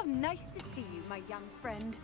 How nice to see you, my young friend.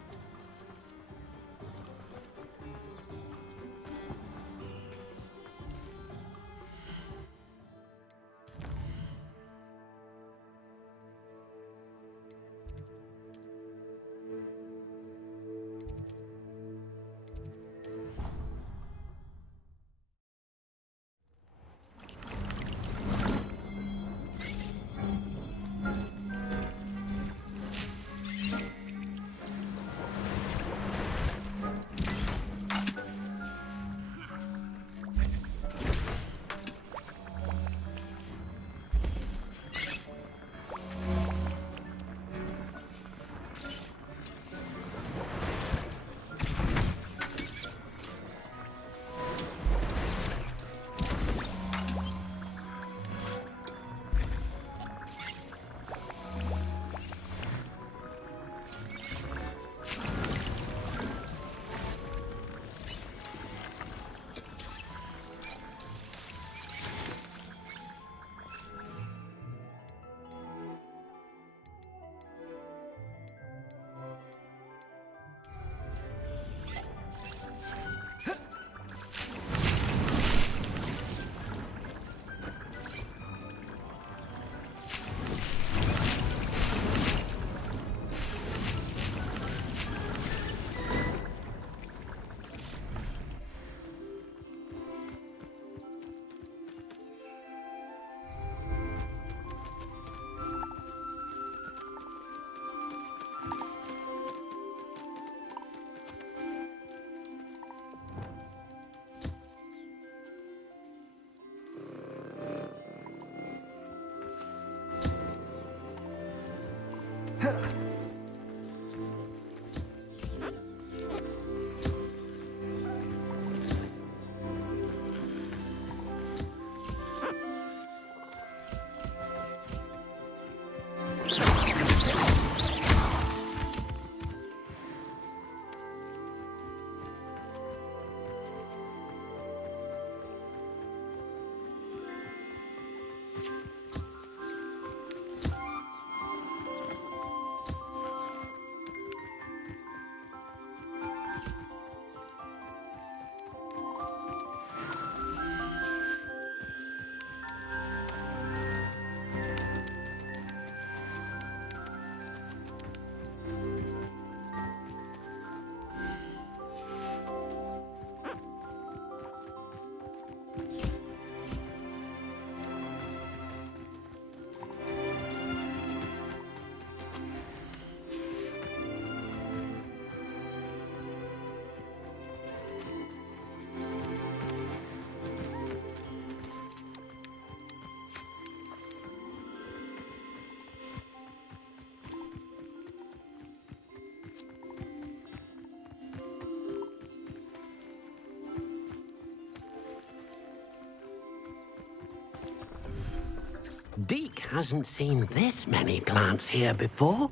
Deke hasn't seen this many plants here before.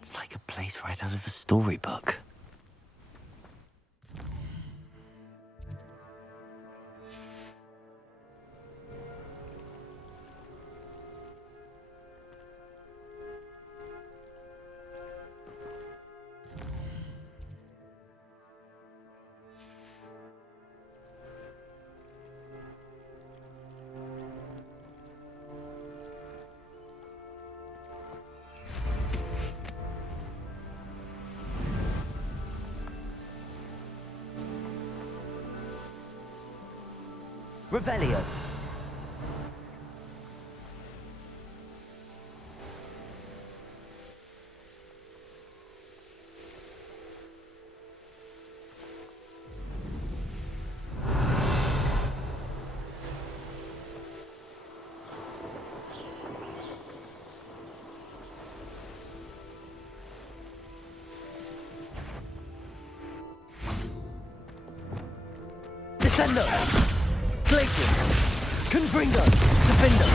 It's like a place right out of a storybook. Revelio. Descendo! Glacius! Confringo! Defendo!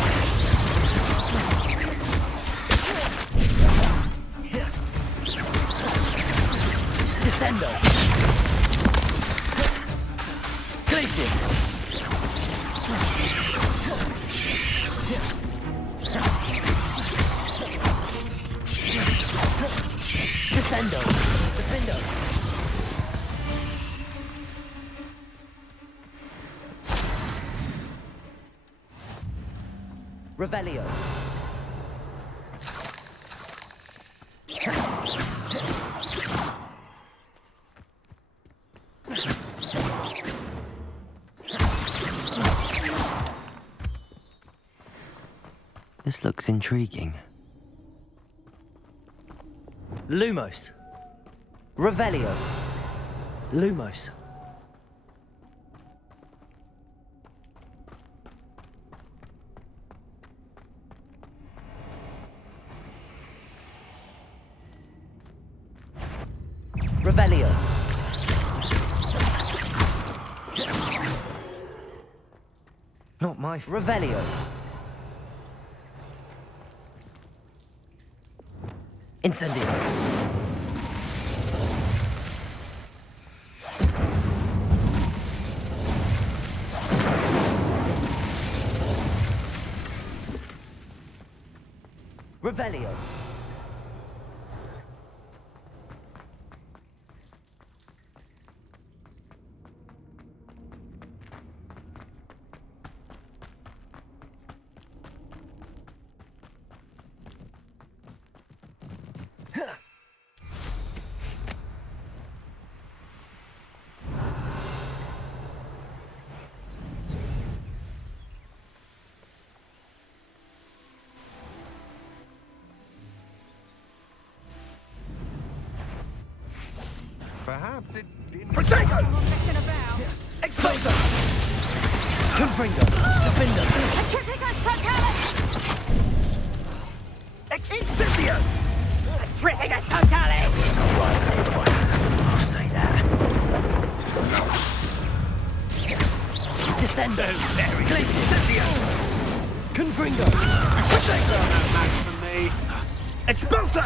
Descendo! Glacius! Descendo! Defendo! Revelio. This looks intriguing. Lumos. Revelio. Lumos. Revelio. Not my Revelio. Incendio. Revelio. Perhaps it's dinner. Protego! Exposer! Confringo! Defender! Trificus totalis! Incendio! Trificus totalis! It's not right for this one. I'll say that. Descendo! Glacius! Incendio! Confringo! Protego! No match for me. Expulso!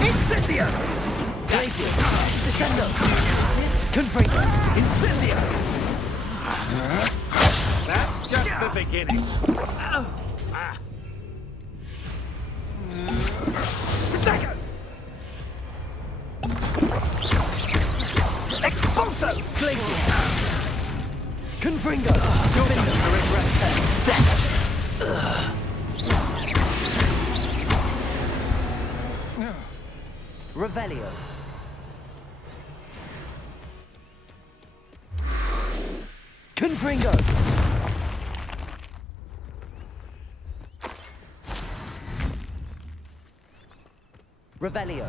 Incendio! Glacius! Descendo! Confringo! Incendio! That's just the beginning. Protego! Expulso! Glacius! Confringo! Revelio. Confringo! Revelio.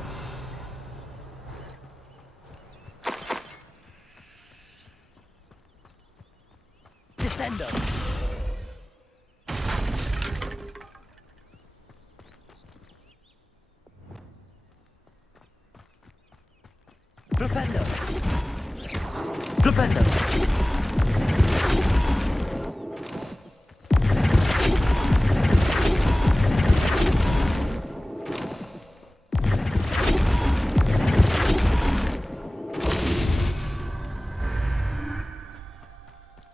Descendo. Flipendo. Flipendo.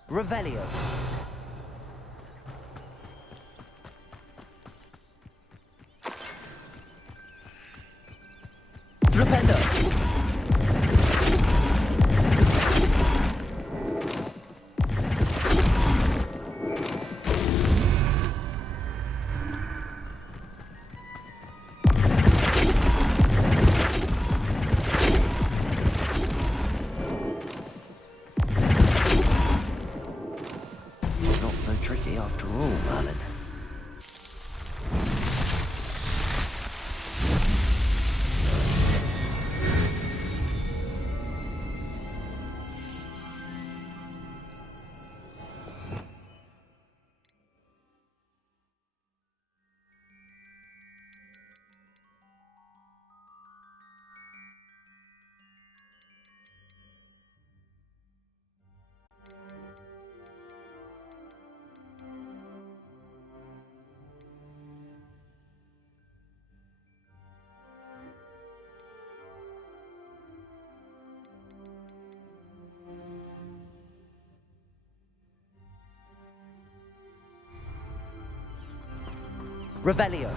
Revelio. Flipendo. tricky after all, Merlin. Revelio.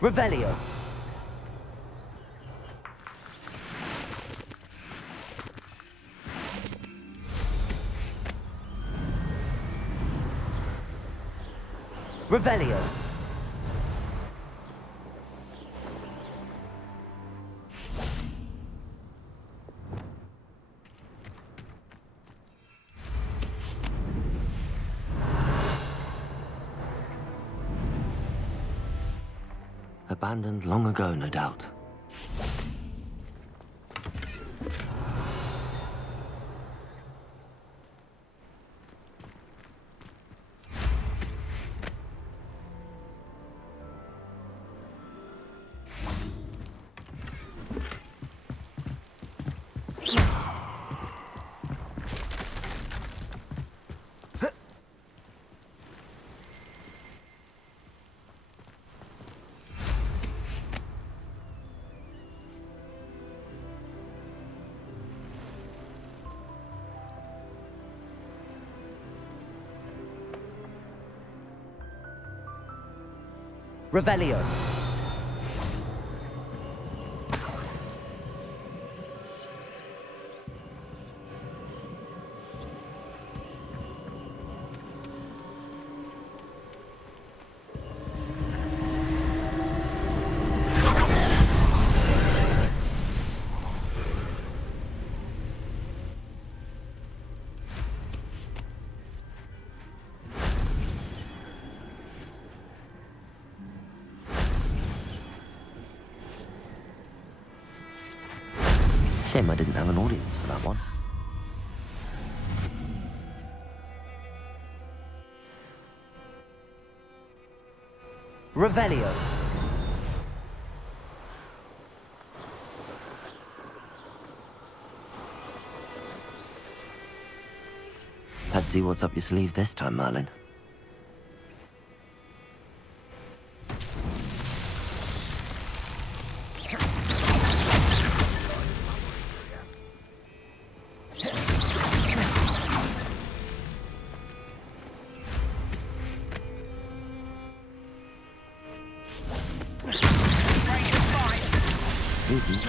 Revelio. Revelio. Abandoned long ago, no doubt. Revelio. Shame I didn't have an audience for that one. Revelio. Let's see what's up your sleeve this time, Merlin. Easy.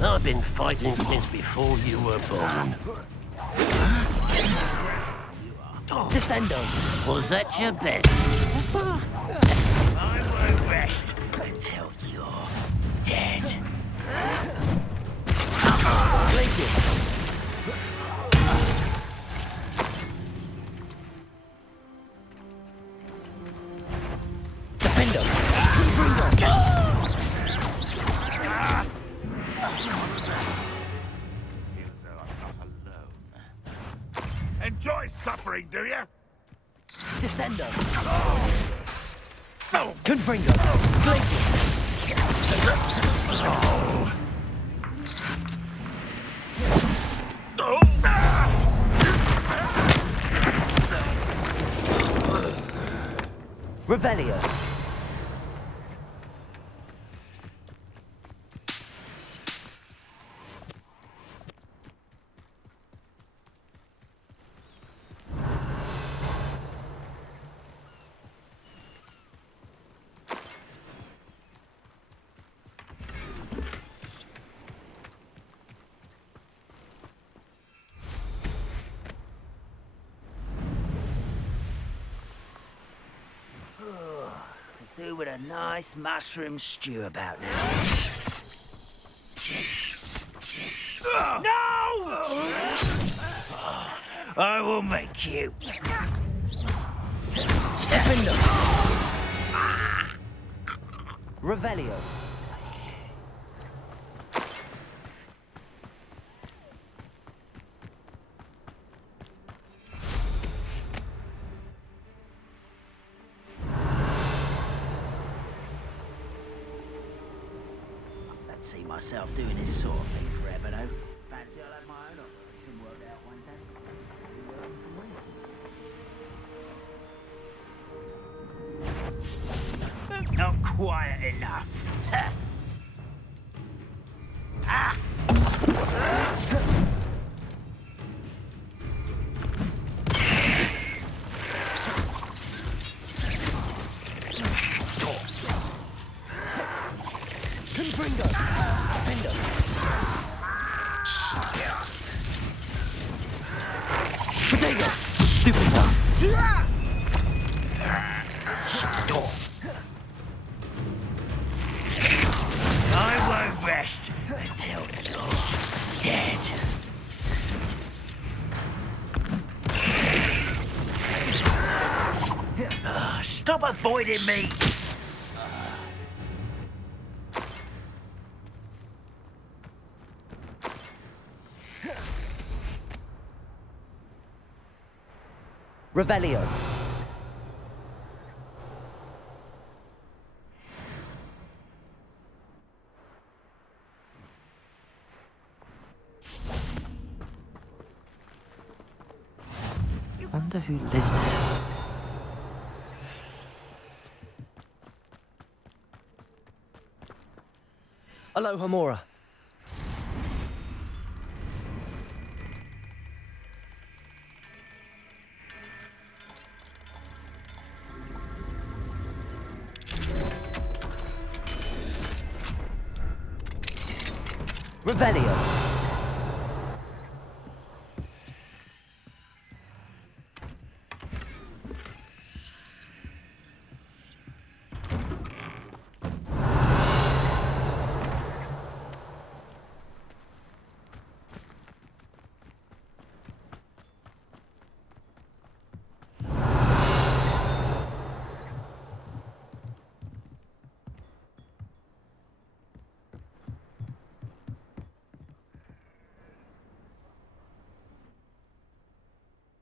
I've been fighting since before you were born. Descendo. Was that your best? I won't rest until you're dead. Glacius. Defendo. Enjoy suffering, do you? Descendo. Confringo. Glacius. Revelio. with a nice mushroom stew about now. No! I will make you. Defender. Revelio. Don't see myself doing this sort of thing forever, though. Fancy I'll have my own operation worked out one day. Not quiet enough. Ah! Confringo! Defender! Potato! Stupid one! I won't rest until you're dead. Stop avoiding me! Revelio. Wonder who lives here. Aloha Mora. Revelio.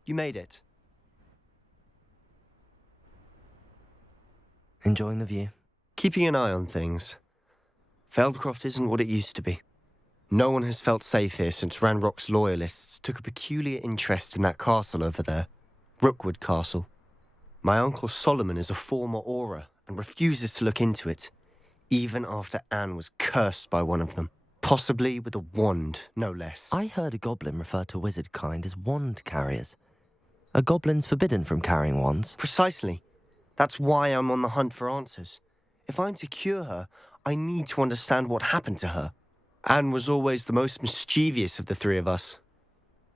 You made it. Enjoying the view? Keeping an eye on things. Feldcroft isn't what it used to be. No one has felt safe here since Ranrock's loyalists took a peculiar interest in that castle over there. Rookwood Castle. My uncle Solomon is a former Auror and refuses to look into it, even after Anne was cursed by one of them. Possibly with a wand, no less. I heard a goblin refer to wizard kind as wand carriers. Are goblins forbidden from carrying wands? Precisely. That's why I'm on the hunt for answers. If I'm to cure her, I need to understand what happened to her. Anne was always the most mischievous of the three of us.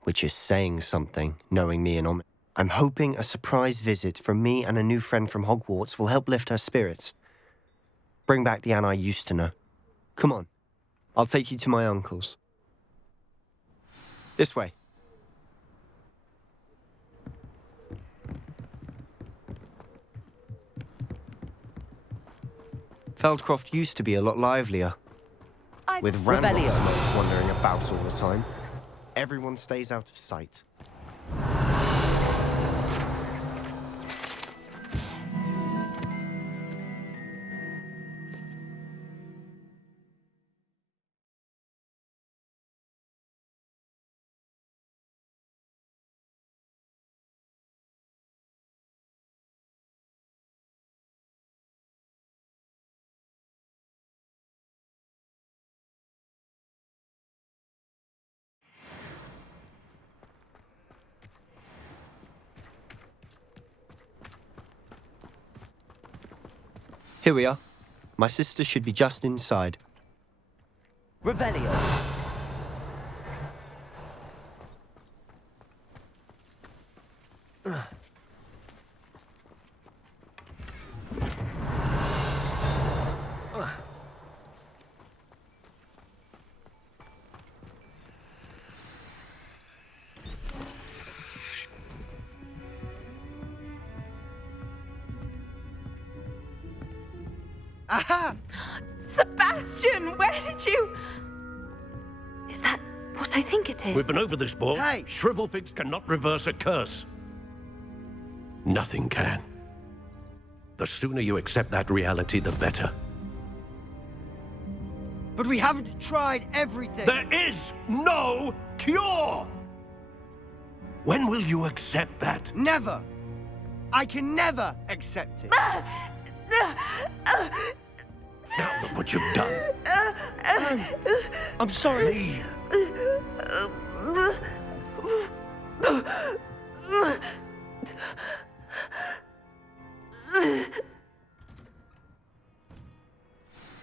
Which is saying something, knowing me and Om. I'm hoping a surprise visit from me and a new friend from Hogwarts will help lift her spirits. Bring back the Anne I used to know. Come on. I'll take you to my uncle's. This way. Feldcroft used to be a lot livelier. With Ranrock's not wandering about all the time. Everyone stays out of sight. Here we are. My sister should be just inside. Revelio. Aha! Sebastian, where did you... Is that what I think it is? We've been over this, boy. Hey! Shrivelfix cannot reverse a curse. Nothing can. The sooner you accept that reality, the better. But we haven't tried everything. There is no cure! When will you accept that? Never. I can never accept it. Now look what you've done. I'm sorry.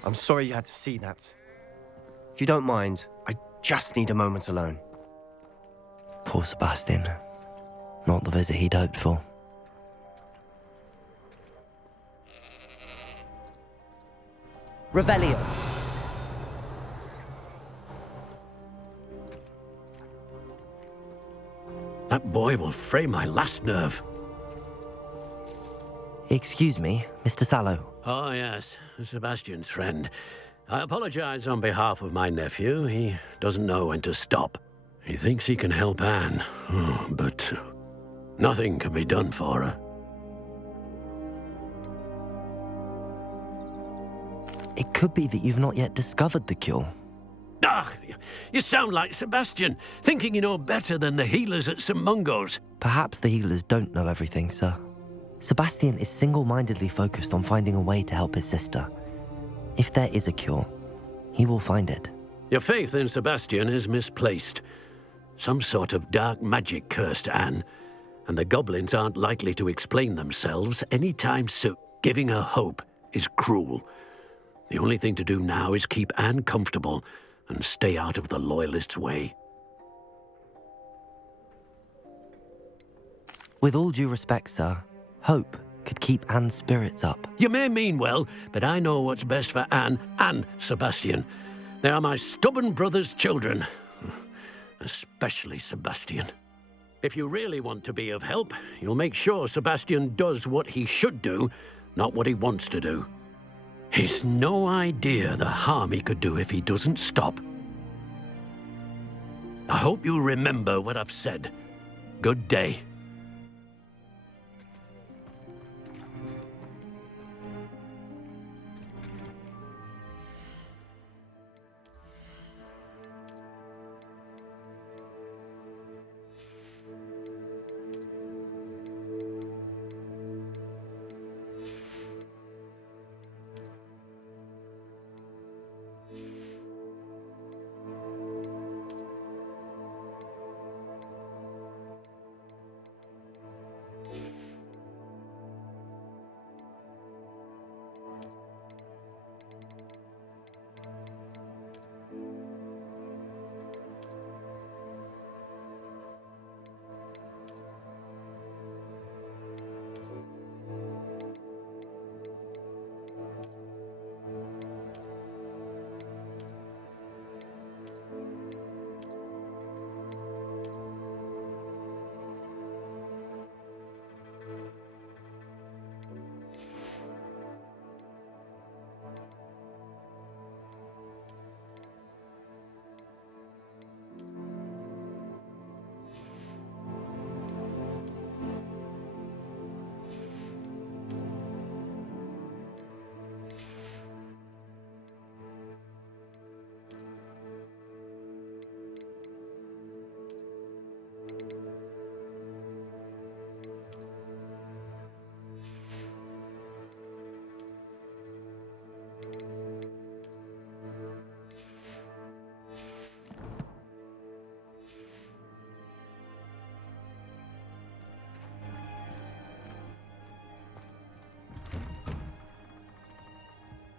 I'm sorry you had to see that. If you don't mind, I just need a moment alone. Poor Sebastian. Not the visit he'd hoped for. Revelio. That boy will fray my last nerve. Excuse me, Mr. Sallow. Oh, yes, Sebastian's friend. I apologize on behalf of my nephew. He doesn't know when to stop. He thinks he can help Anne, but nothing can be done for her. It could be that you've not yet discovered the cure. Ah, you sound like Sebastian, thinking you know better than the healers at St. Mungo's. Perhaps the healers don't know everything, sir. Sebastian is single-mindedly focused on finding a way to help his sister. If there is a cure, he will find it. Your faith in Sebastian is misplaced. Some sort of dark magic cursed Anne, and the goblins aren't likely to explain themselves anytime soon. Giving her hope is cruel. The only thing to do now is keep Anne comfortable and stay out of the Loyalists' way. With all due respect, sir, hope could keep Anne's spirits up. You may mean well, but I know what's best for Anne and Sebastian. They are my stubborn brother's children. Especially Sebastian. If you really want to be of help, you'll make sure Sebastian does what he should do, not what he wants to do. He's no idea the harm he could do if he doesn't stop. I hope you remember what I've said. Good day.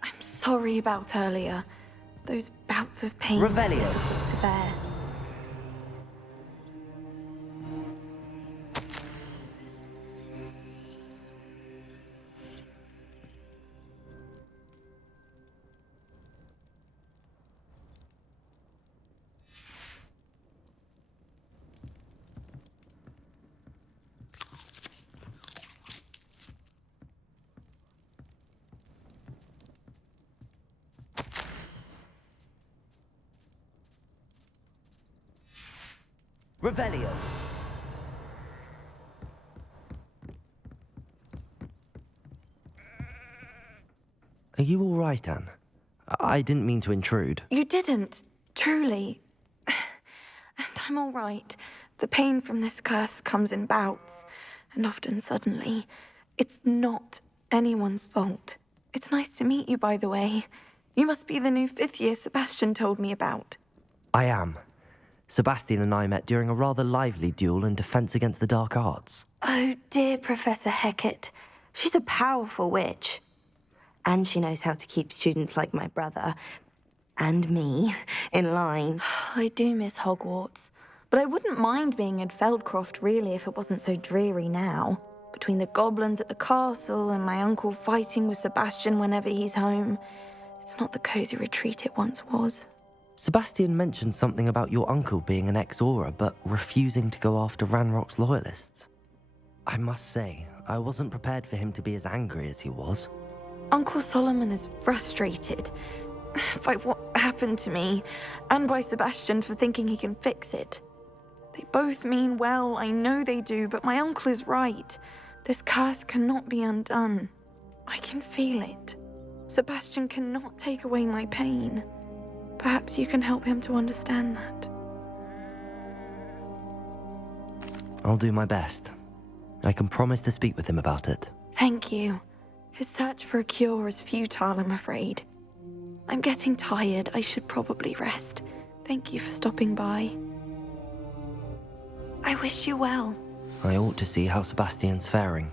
I'm sorry about earlier. Those bouts of pain Revelio. were difficult to bear. Revelio. Are you all right, Anne? I didn't mean to intrude. You didn't, truly. And I'm all right. The pain from this curse comes in bouts, and often suddenly. It's not anyone's fault. It's nice to meet you, by the way. You must be the new 5th year Sebastian told me about. I am. Sebastian and I met during a rather lively duel in Defense Against the Dark Arts. Oh, dear Professor Hecat. She's a powerful witch. And she knows how to keep students like my brother, and me, in line. I do miss Hogwarts, but I wouldn't mind being in Feldcroft, really, if it wasn't so dreary now. Between the goblins at the castle and my uncle fighting with Sebastian whenever he's home, it's not the cozy retreat it once was. Sebastian mentioned something about your uncle being an ex-Auror, but refusing to go after Ranrock's loyalists. I must say, I wasn't prepared for him to be as angry as he was. Uncle Solomon is frustrated by what happened to me, and by Sebastian for thinking he can fix it. They both mean well, I know they do, but my uncle is right. This curse cannot be undone. I can feel it. Sebastian cannot take away my pain. Perhaps you can help him to understand that. I'll do my best. I can promise to speak with him about it. Thank you. His search for a cure is futile, I'm afraid. I'm getting tired. I should probably rest. Thank you for stopping by. I wish you well. I ought to see how Sebastian's faring.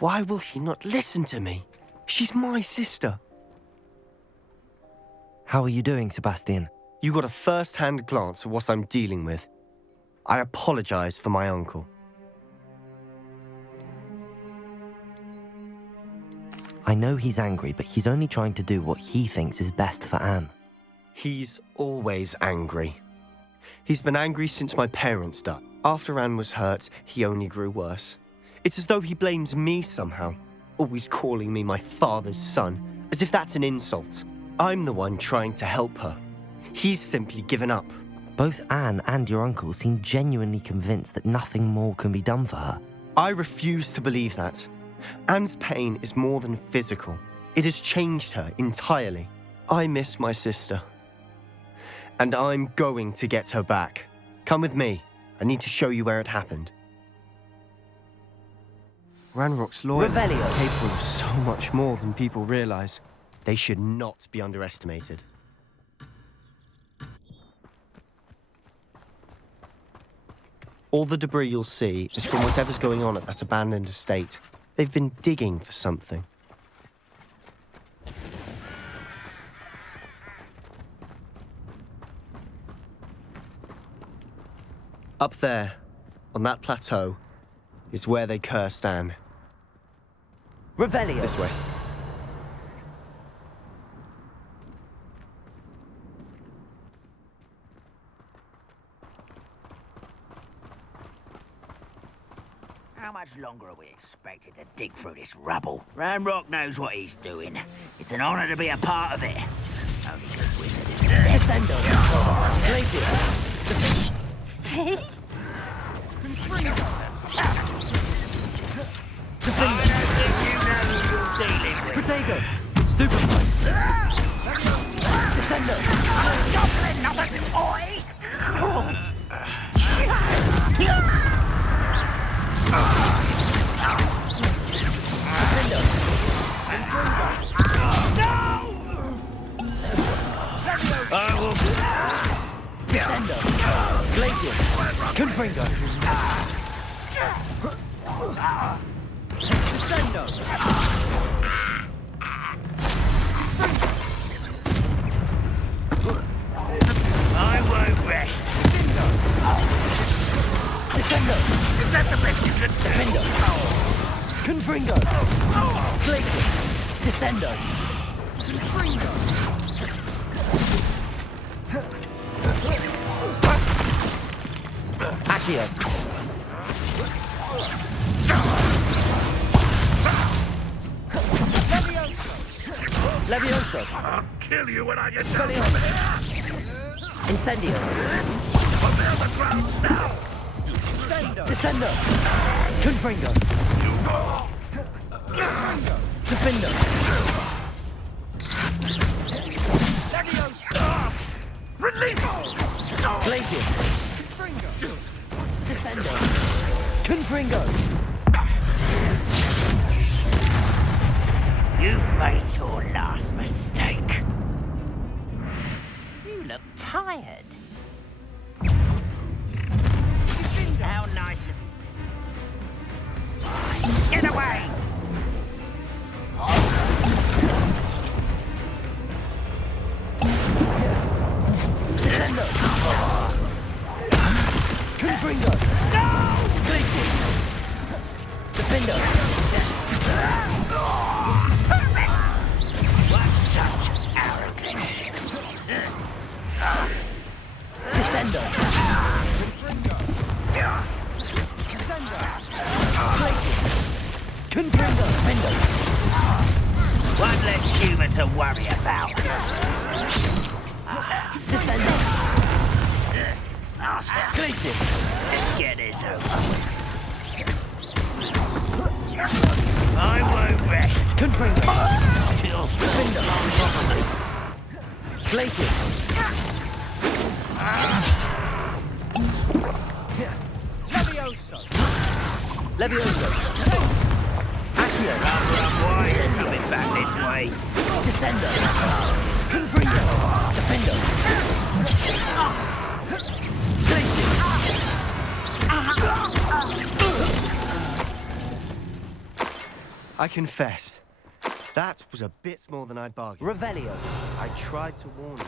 Why will he not listen to me? She's my sister. How are you doing, Sebastian? You got a first-hand glance at what I'm dealing with. I apologize for my uncle. I know he's angry, but he's only trying to do what he thinks is best for Anne. He's always angry. He's been angry since my parents died. After Anne was hurt, he only grew worse. It's as though he blames me somehow, always calling me my father's son, as if that's an insult. I'm the one trying to help her. He's simply given up. Both Anne and your uncle seem genuinely convinced that nothing more can be done for her. I refuse to believe that. Anne's pain is more than physical. It has changed her entirely. I miss my sister. And I'm going to get her back. Come with me. I need to show you where it happened. Ranrock's loyalists are capable of so much more than people realize. They should not be underestimated. All the debris you'll see is from whatever's going on at that abandoned estate. They've been digging for something. Up there, on that plateau, is where they cursed Anne. Revelio. This way. How much longer are we expected to dig through this rubble? Ranrock knows what he's doing. It's an honor to be a part of it. Only because Wizard is Descendo. Glacius. See? Protego. Stupefy. Descendo. Goblin, not a toy! Descendo. Glacius. Confringo. Descendo. Descendo! Accio! Levioso! I'll kill you when I get down. Incendio! Descendo! Confringo! Defendo! Release! Glacius! Descendo! Confringo! You've made your last mistake. You look tired. How nice of... Get away! Descendo! Confringo! No! Glacius! Defendo! What such arrogance! Descendo! Glacius! Confringo! Defendo! One less human to worry about. Descendo! Glacius! Let's get this over. I won't rest. Confringo! Kills Defendo! Glacius! Levioso! Accio! Why are you coming back this way? Descendo! Confringo! Defendo! Glacius! I confess, that was a bit more than I'd bargained. Revelio! I tried to warn you.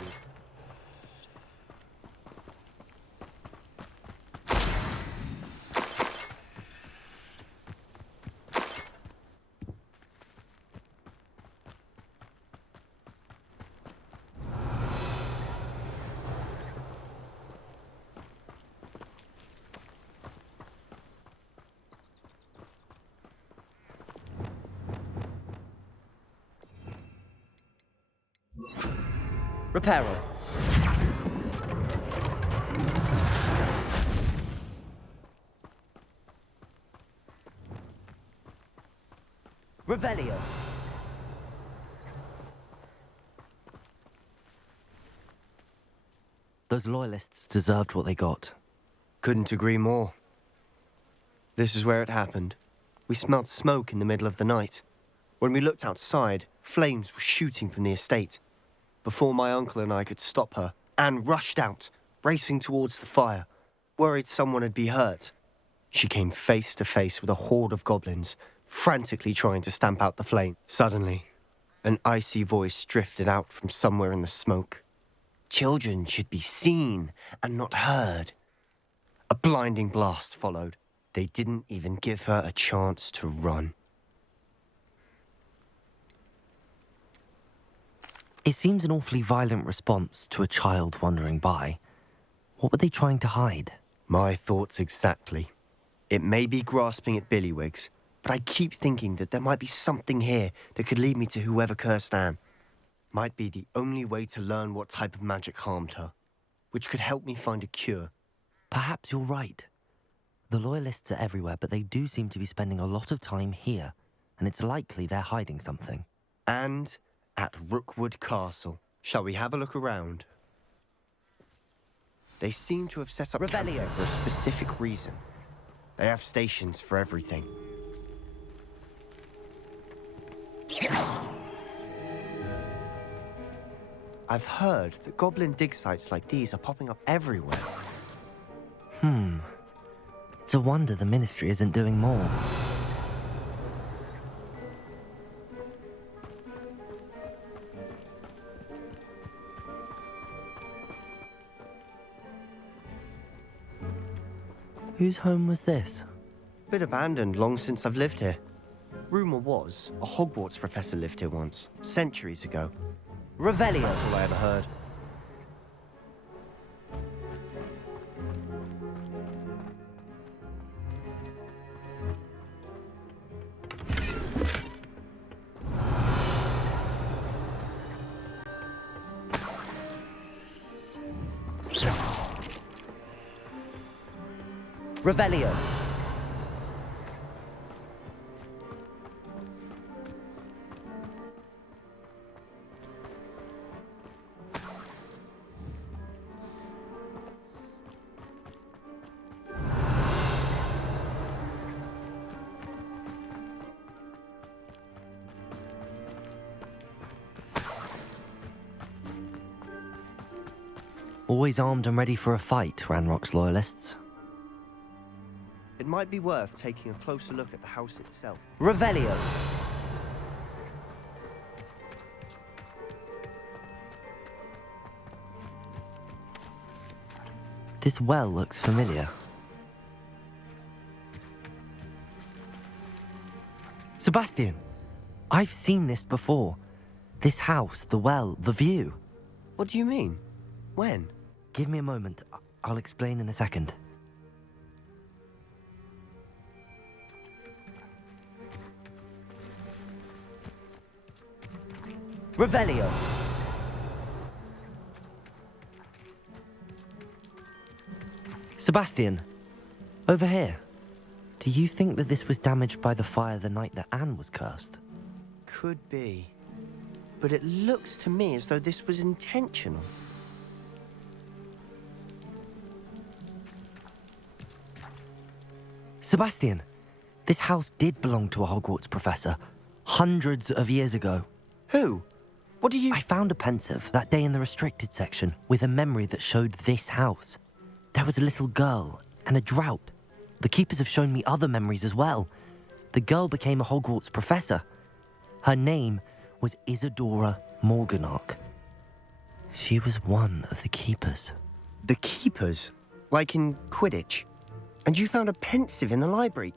Reparo! Revelio! Those loyalists deserved what they got. Couldn't agree more. This is where it happened. We smelled smoke in the middle of the night. When we looked outside, flames were shooting from the estate. Before my uncle and I could stop her, Anne rushed out, racing towards the fire, worried someone had been hurt. She came face to face with a horde of goblins, frantically trying to stamp out the flame. Suddenly, an icy voice drifted out from somewhere in the smoke. Children should be seen and not heard. A blinding blast followed. They didn't even give her a chance to run. It seems an awfully violent response to a child wandering by. What were they trying to hide? My thoughts exactly. It may be grasping at billywhigs, but I keep thinking that there might be something here that could lead me to whoever cursed Anne. Might be the only way to learn what type of magic harmed her, which could help me find a cure. Perhaps you're right. The Loyalists are everywhere, but they do seem to be spending a lot of time here, and it's likely they're hiding something. And at Rookwood Castle. Shall we have a look around? They seem to have set up camp Revelio. there for a specific reason. They have stations for everything. I've heard that goblin dig sites like these are popping up everywhere. It's a wonder the Ministry isn't doing more. Whose home was this? Bit abandoned long since I've lived here. Rumour was, a Hogwarts professor lived here once, centuries ago. Revelio. That's all I ever heard. Revelio. Always armed and ready for a fight, Ranrock's loyalists. It might be worth taking a closer look at the house itself. Revelio. This well looks familiar. Sebastian, I've seen this before. This house, the well, the view. What do you mean? When? Give me a moment. I'll explain in a second. Revelio. Sebastian, over here. Do you think that this was damaged by the fire the night that Anne was cursed? Could be. But it looks to me as though this was intentional. Sebastian, this house did belong to a Hogwarts professor, hundreds of years ago. Who? What do you... I found a pensive that day in the restricted section with a memory that showed this house. There was a little girl and a drought. The keepers have shown me other memories as well. The girl became a Hogwarts professor. Her name was Isadora Morganach. She was one of the keepers. The keepers? Like in Quidditch? And you found a pensive in the library?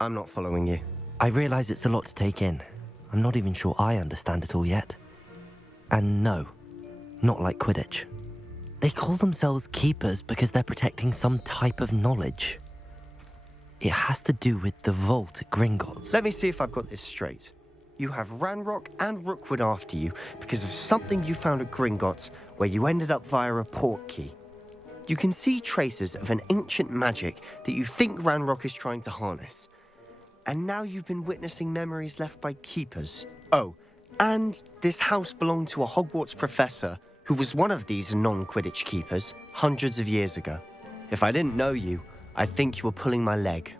I'm not following you. I realise it's a lot to take in. I'm not even sure I understand it all yet. And no, not like Quidditch. They call themselves keepers because they're protecting some type of knowledge. It has to do with the vault at Gringotts. Let me see if I've got this straight. You have Ranrock and Rookwood after you because of something you found at Gringotts where you ended up via a port key. You can see traces of an ancient magic that you think Ranrock is trying to harness. And now you've been witnessing memories left by keepers. Oh, and this house belonged to a Hogwarts professor who was one of these non-Quidditch keepers hundreds of years ago. If I didn't know you, I'd think you were pulling my leg.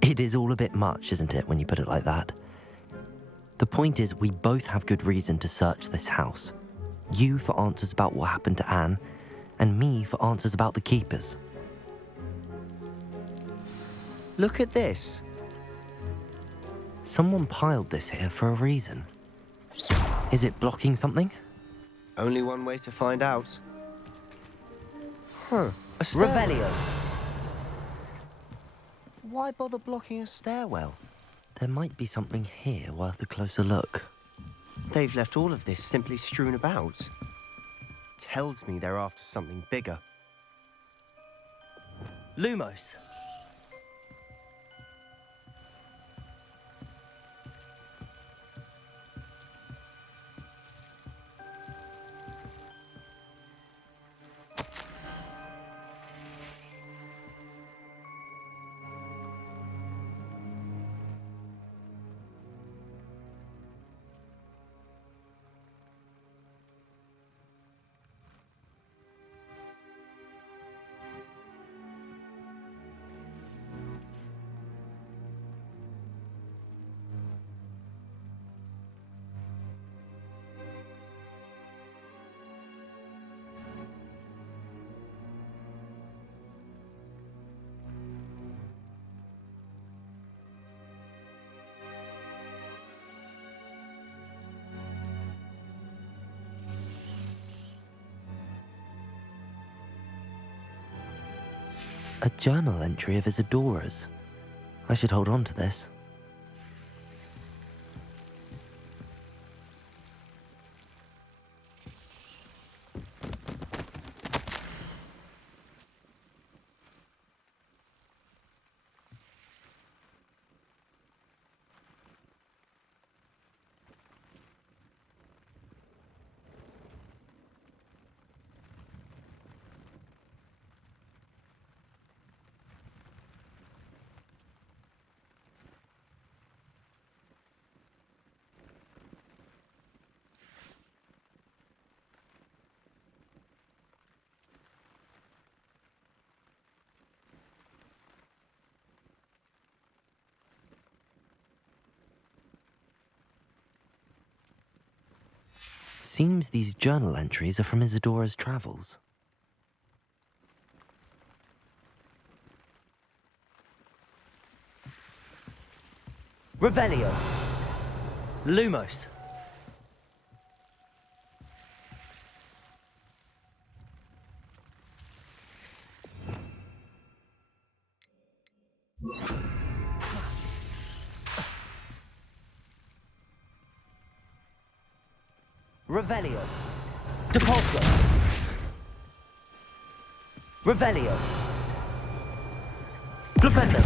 It is all a bit much, isn't it, when you put it like that? The point is, we both have good reason to search this house. You for answers about what happened to Anne, and me for answers about the keepers. Look at this. Someone piled this here for a reason. Is it blocking something? Only one way to find out. Huh. A stairwell. Revelio. Why bother blocking a stairwell? There might be something here worth a closer look. They've left all of this simply strewn about. Tells me they're after something bigger. Lumos. A journal entry of Isadora's. I should hold on to this. Seems these journal entries are from Isadora's travels. Revelio. Lumos. Revelio. Depulso. Revelio. Flipendo.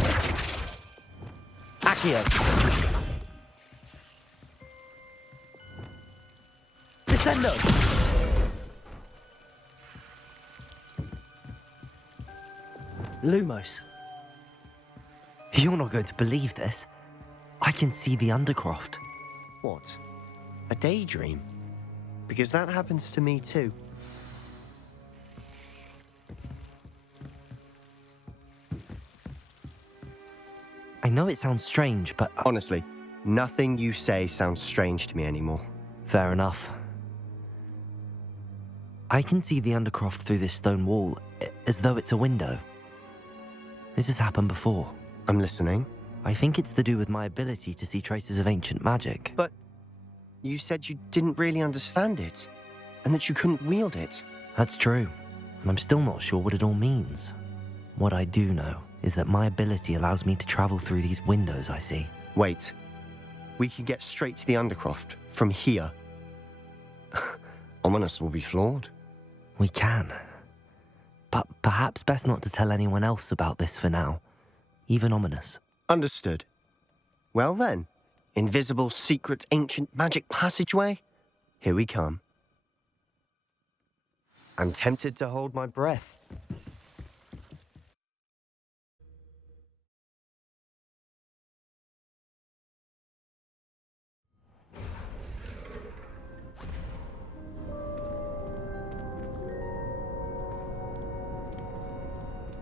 Accio. Descendo. Lumos. You're not going to believe this. I can see the Undercroft. What? A daydream? Because that happens to me too. I know it sounds strange, but... Honestly, nothing you say sounds strange to me anymore. Fair enough. I can see the Undercroft through this stone wall, as though it's a window. This has happened before. I'm listening. I think it's to do with my ability to see traces of ancient magic. But you said you didn't really understand it, and that you couldn't wield it. That's true, and I'm still not sure what it all means. What I do know is that my ability allows me to travel through these windows I see. Wait. We can get straight to the Undercroft from here. Ominous will be floored. We can. But perhaps best not to tell anyone else about this for now. Even Ominous. Understood. Well then, invisible, secret, ancient magic passageway? Here we come. I'm tempted to hold my breath.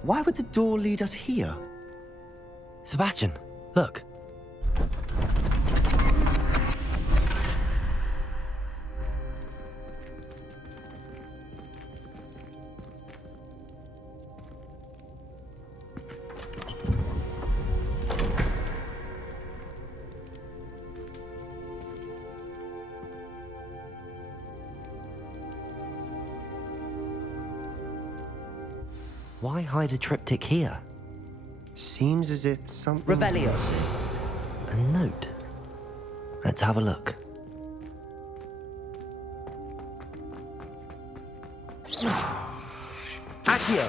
Why would the door lead us here? Sebastian, look. Why hide a triptych here? Seems as if something. Revelio. A note. Let's have a look. Accio.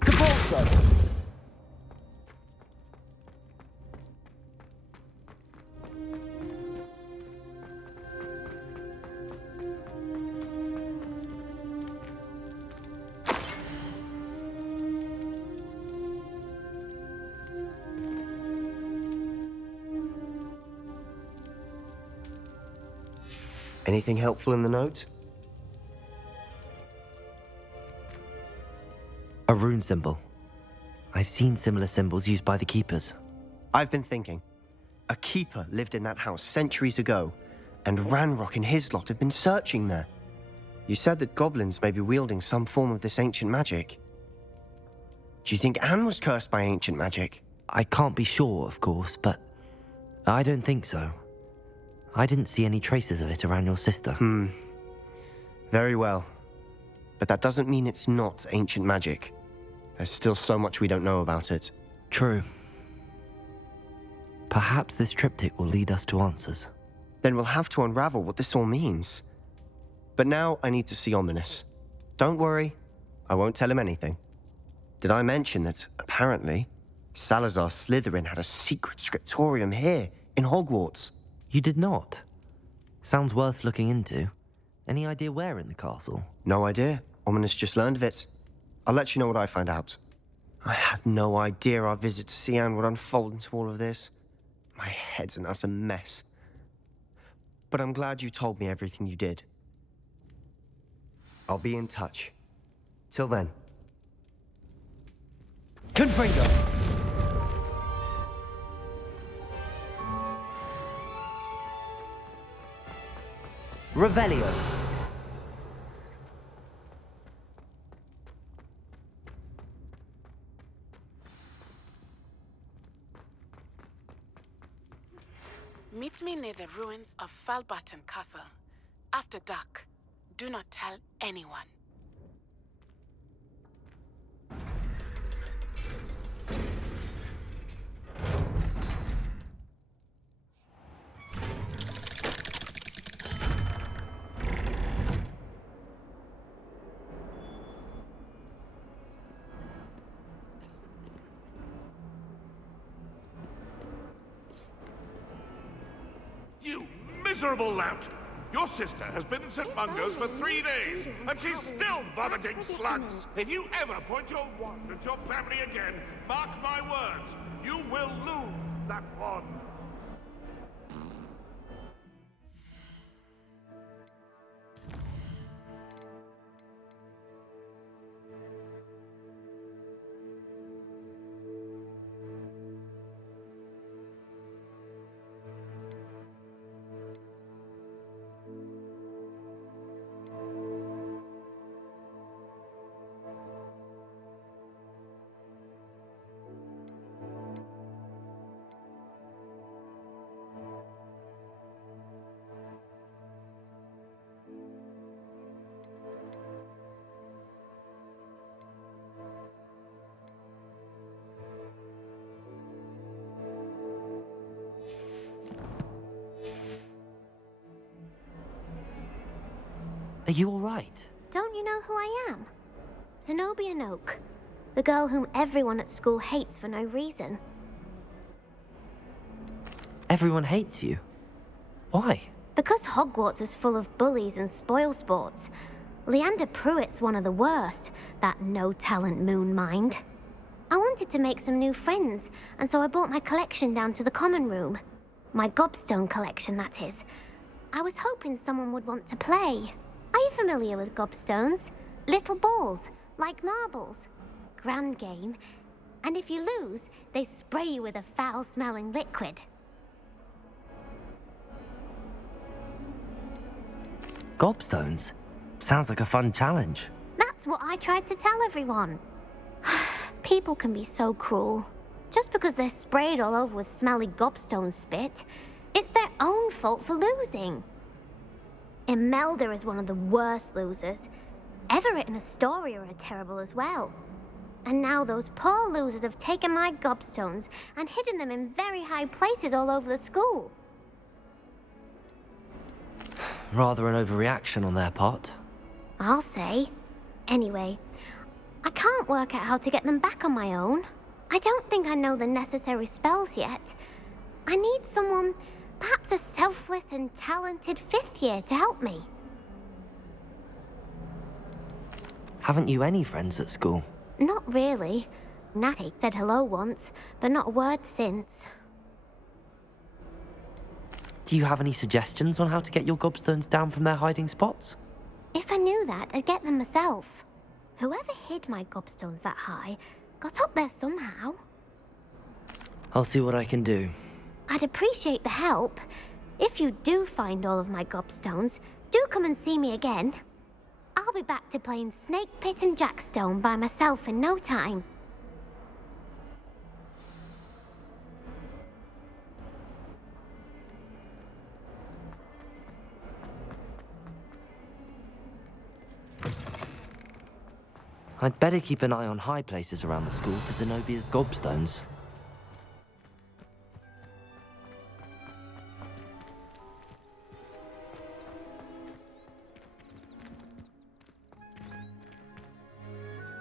Depulso. Anything helpful in the note? A rune symbol. I've seen similar symbols used by the keepers. I've been thinking. A keeper lived in that house centuries ago, and Ranrock and his lot have been searching there. You said that goblins may be wielding some form of this ancient magic. Do you think Anne was cursed by ancient magic? I can't be sure, of course, but I don't think so. I didn't see any traces of it around your sister. Very well. But that doesn't mean it's not ancient magic. There's still so much we don't know about it. True. Perhaps this triptych will lead us to answers. Then we'll have to unravel what this all means. But now I need to see Ominous. Don't worry, I won't tell him anything. Did I mention that, apparently, Salazar Slytherin had a secret scriptorium here in Hogwarts? You did not? Sounds worth looking into. Any idea where in the castle? No idea. Ominous just learned of it. I'll let you know what I find out. I had no idea our visit to Cian would unfold into all of this. My head's an utter mess. But I'm glad you told me everything you did. I'll be in touch. Till then. Confringo! Revelio. Meet me near the ruins of Falbutton Castle. After dark. Do not tell anyone. You miserable lout! Your sister has been in St. Mungo's for 3 days, and she's still vomiting slugs! If you ever point your wand at your family again, mark my words, you will lose that wand! Are you all right? Don't you know who I am? Zenobia Noak, the girl whom everyone at school hates for no reason. Everyone hates you. Why? Because Hogwarts is full of bullies and spoilsports. Leander Pruitt's one of the worst, that no-talent moon mind. I wanted to make some new friends, and so I brought my collection down to the common room. My gobstone collection, that is. I was hoping someone would want to play. Are you familiar with gobstones? Little balls, like marbles. Grand game. And if you lose, they spray you with a foul-smelling liquid. Gobstones? Sounds like a fun challenge. That's what I tried to tell everyone. People can be so cruel. Just because they're sprayed all over with smelly gobstone spit, it's their own fault for losing. Imelda is one of the worst losers. Everett and Astoria are terrible as well. And now those poor losers have taken my gobstones and hidden them in very high places all over the school. Rather an overreaction on their part. I'll say. Anyway, I can't work out how to get them back on my own. I don't think I know the necessary spells yet. I need someone, perhaps a selfless and talented 5th year to help me. Haven't you any friends at school? Not really. Natty said hello once, but not a word since. Do you have any suggestions on how to get your gobstones down from their hiding spots? If I knew that, I'd get them myself. Whoever hid my gobstones that high got up there somehow. I'll see what I can do. I'd appreciate the help. If you do find all of my gobstones, do come and see me again. I'll be back to playing Snake Pit and Jackstone by myself in no time. I'd better keep an eye on high places around the school for Zenobia's gobstones.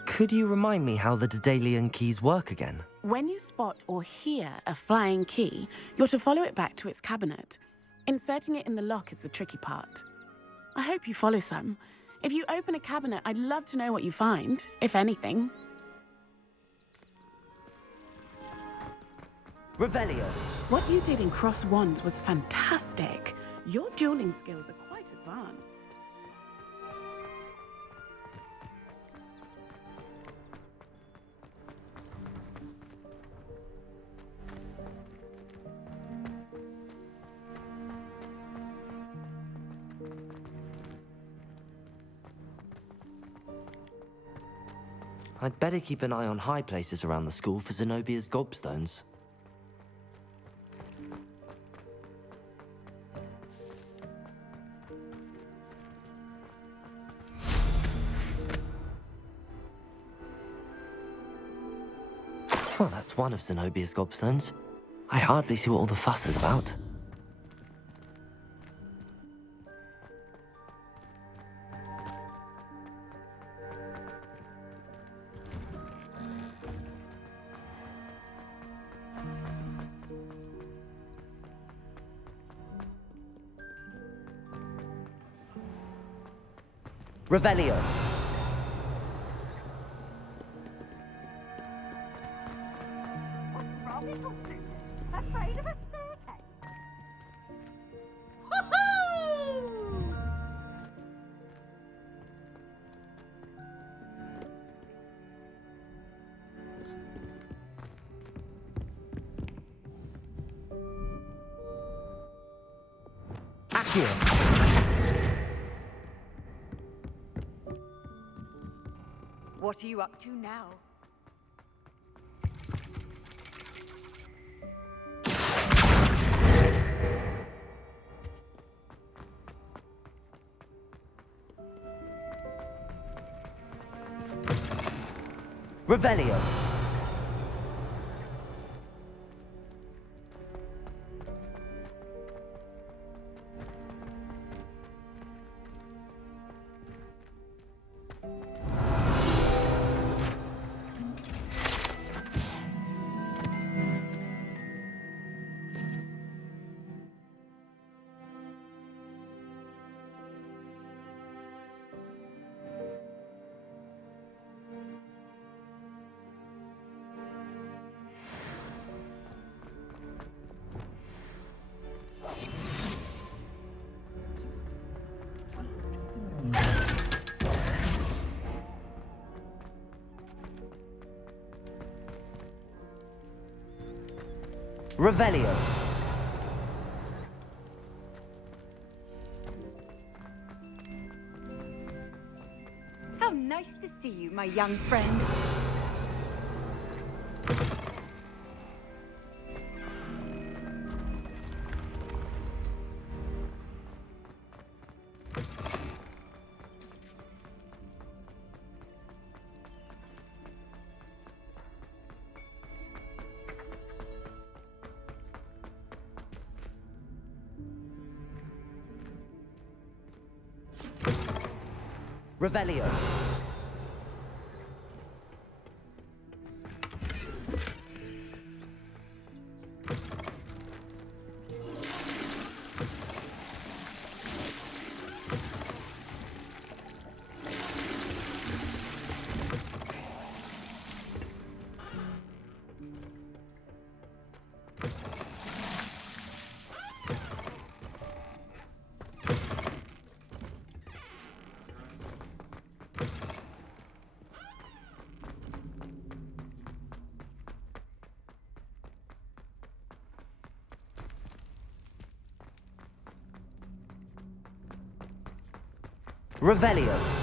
Could you remind me how the Daedalian keys work again? When you spot or hear a flying key, you're to follow it back to its cabinet. Inserting it in the lock is the tricky part. I hope you follow some. If you open a cabinet, I'd love to know what you find, if anything. Revelio. What you did in Cross Wands was fantastic. Your dueling skills are quite advanced. I'd better keep an eye on high places around the school for Zenobia's gobstones. Well, that's one of Zenobia's gobstones. I hardly see what all the fuss is about. Revelio. Afraid of a staircase? Accio. What are you up to now? Revelio. Revelio. How nice to see you, my young friend. Revelio. Revelio.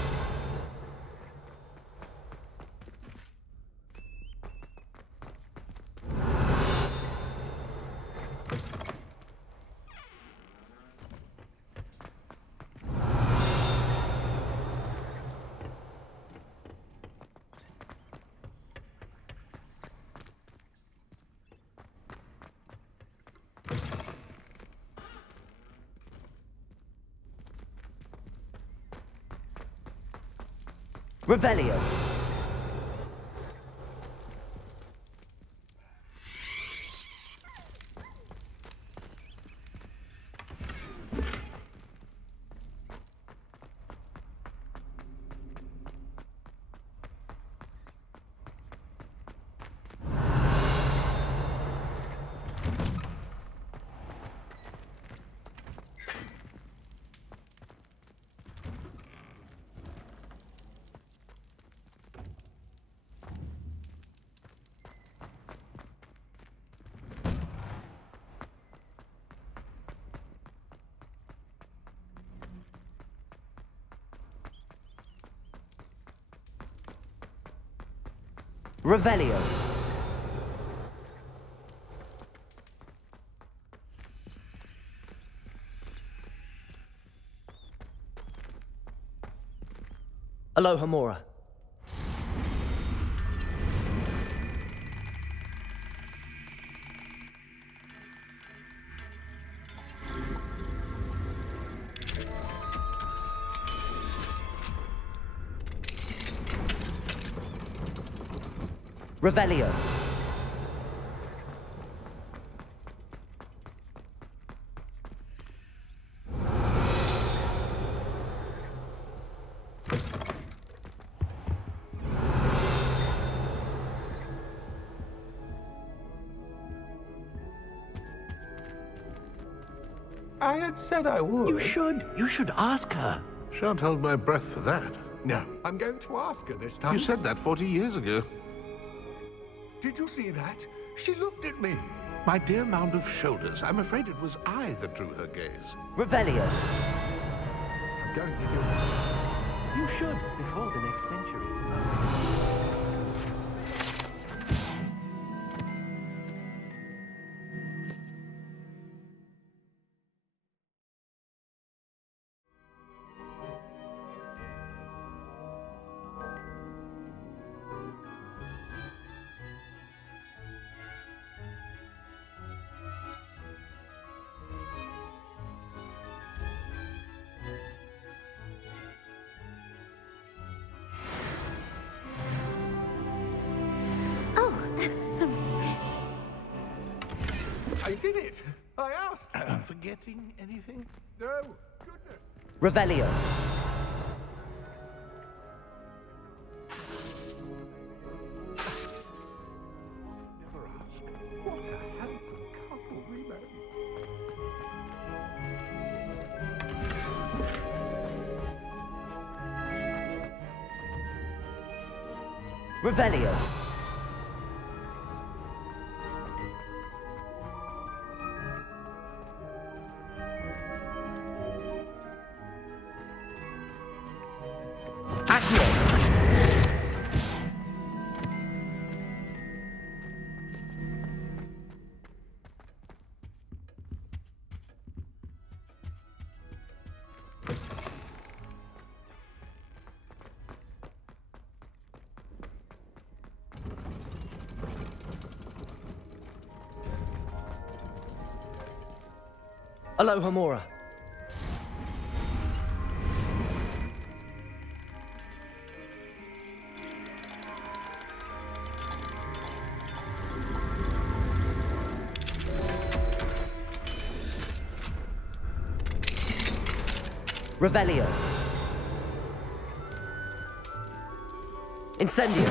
Revelio. Revelio. Aloha Mora. Revelio. I had said I would. You should. You should ask her. Shan't hold my breath for that. No, I'm going to ask her this time. You said that 40 years ago. Did you see that? She looked at me. My dear mound of shoulders, I'm afraid it was I that drew her gaze. Revelio. I'm going to do it. You should, before the next century. I did it. I asked her. I'm forgetting anything? No, goodness. Revelio. Never ask. What a handsome couple we made. Revelio. Aloha Mora. Revelio. Incendio.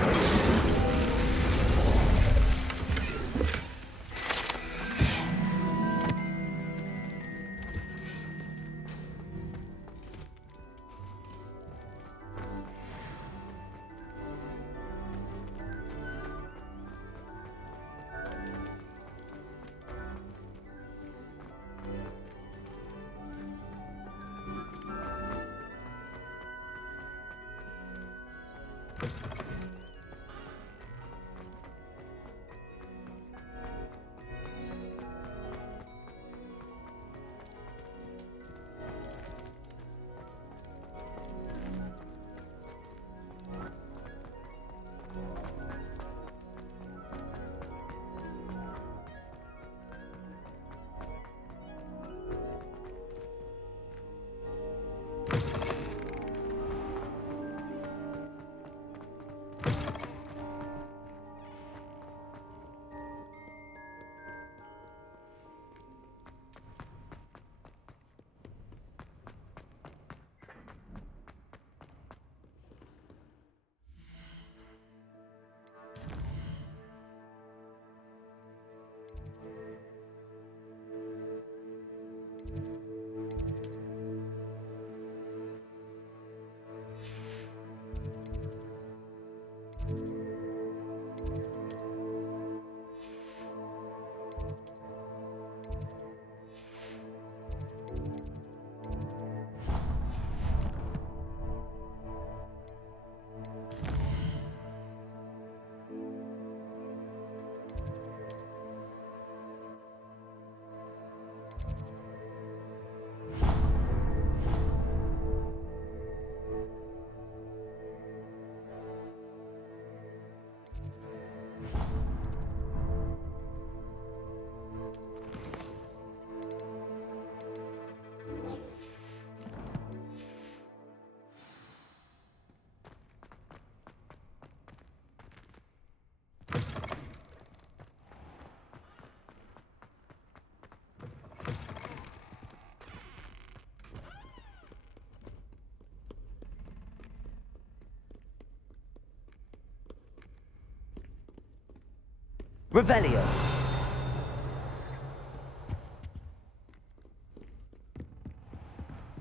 Revelio.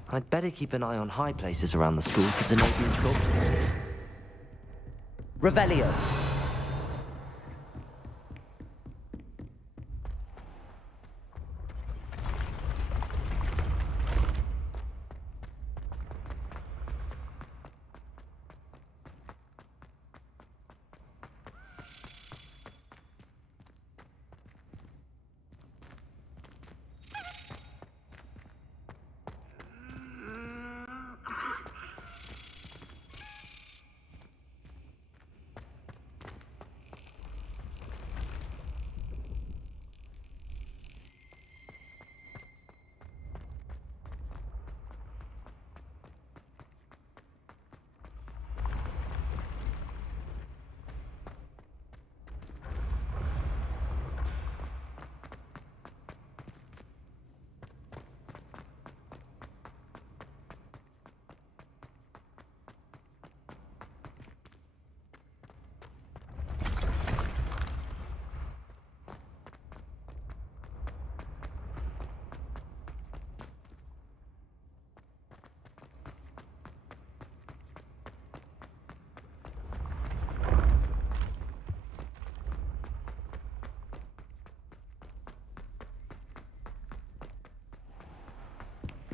I'd better keep an eye on high places around the school for Zenobia's gobstones. Revelio.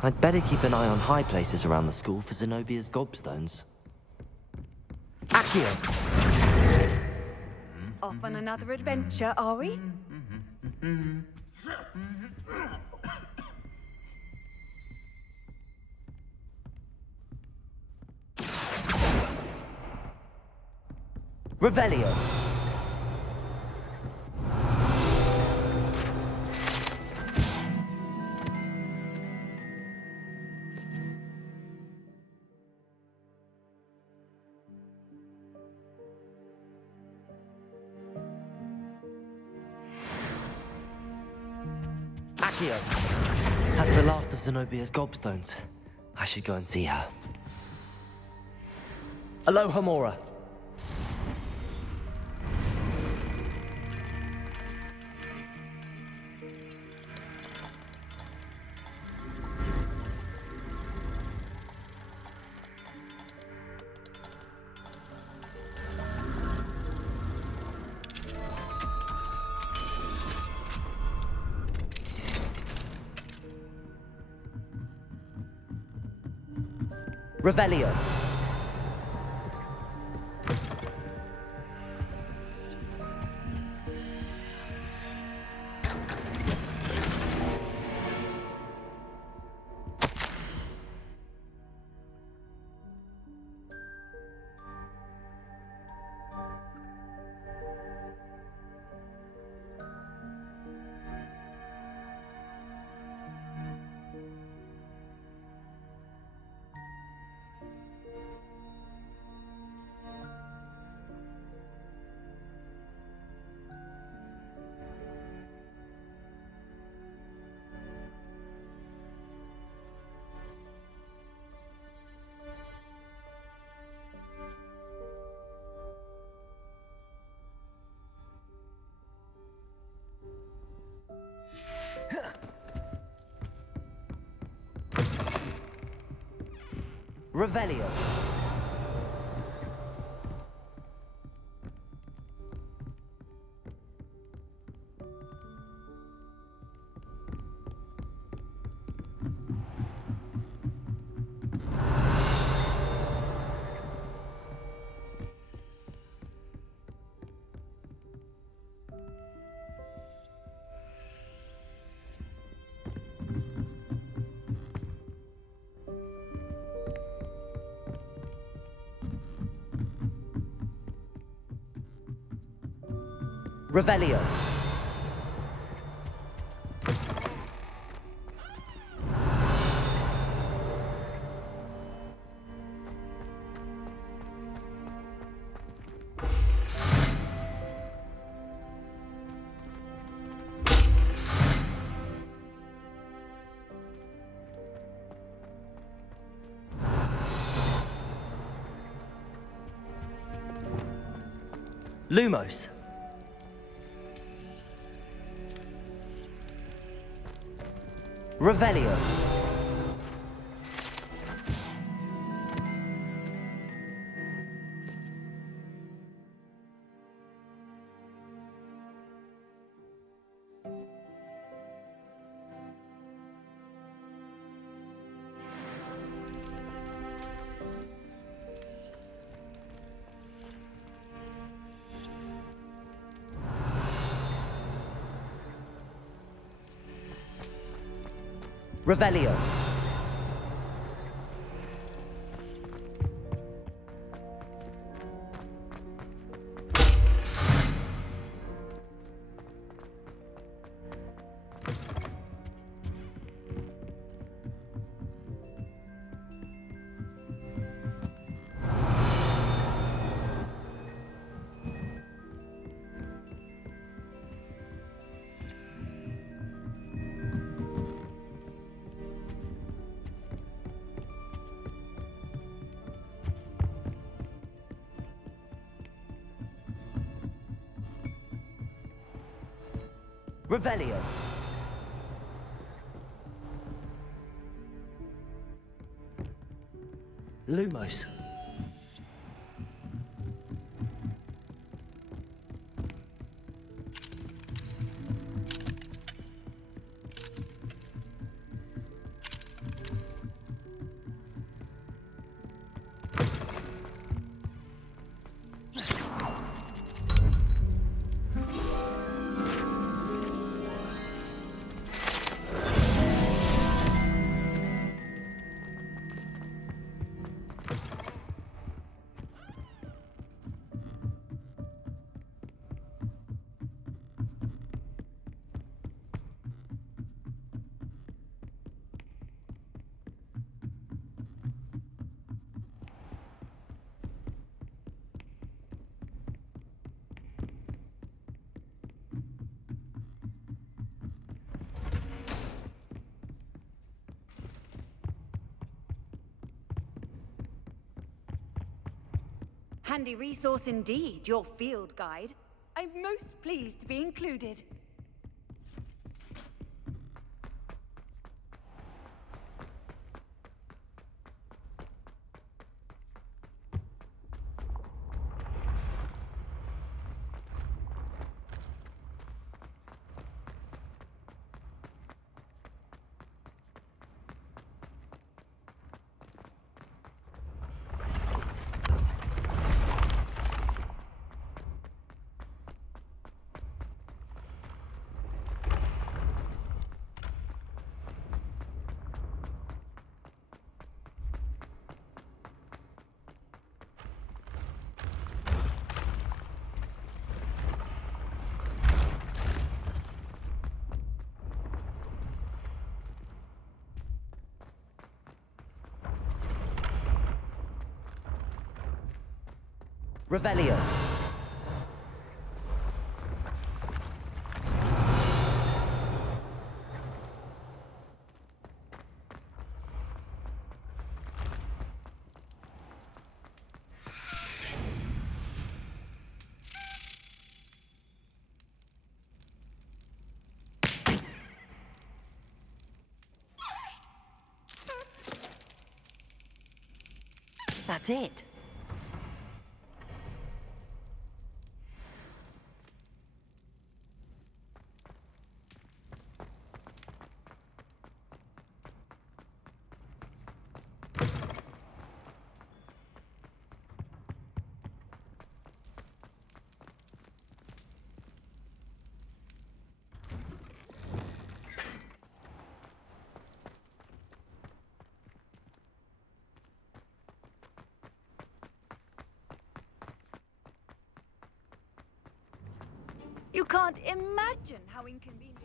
I'd better keep an eye on high places around the school for Zenobia's gobstones. Accio! Off on another adventure, are we? Revelio. Accio. That's the last of Zenobia's gobstones. I should go and see her. Aloha, Mora. Revelio. Revelio. Revelio. Lumos. Revelio. Revelio. Revelio. Lumos. Handy resource indeed, your field guide. I'm most pleased to be included. Revelio. That's it. You can't imagine how inconvenient.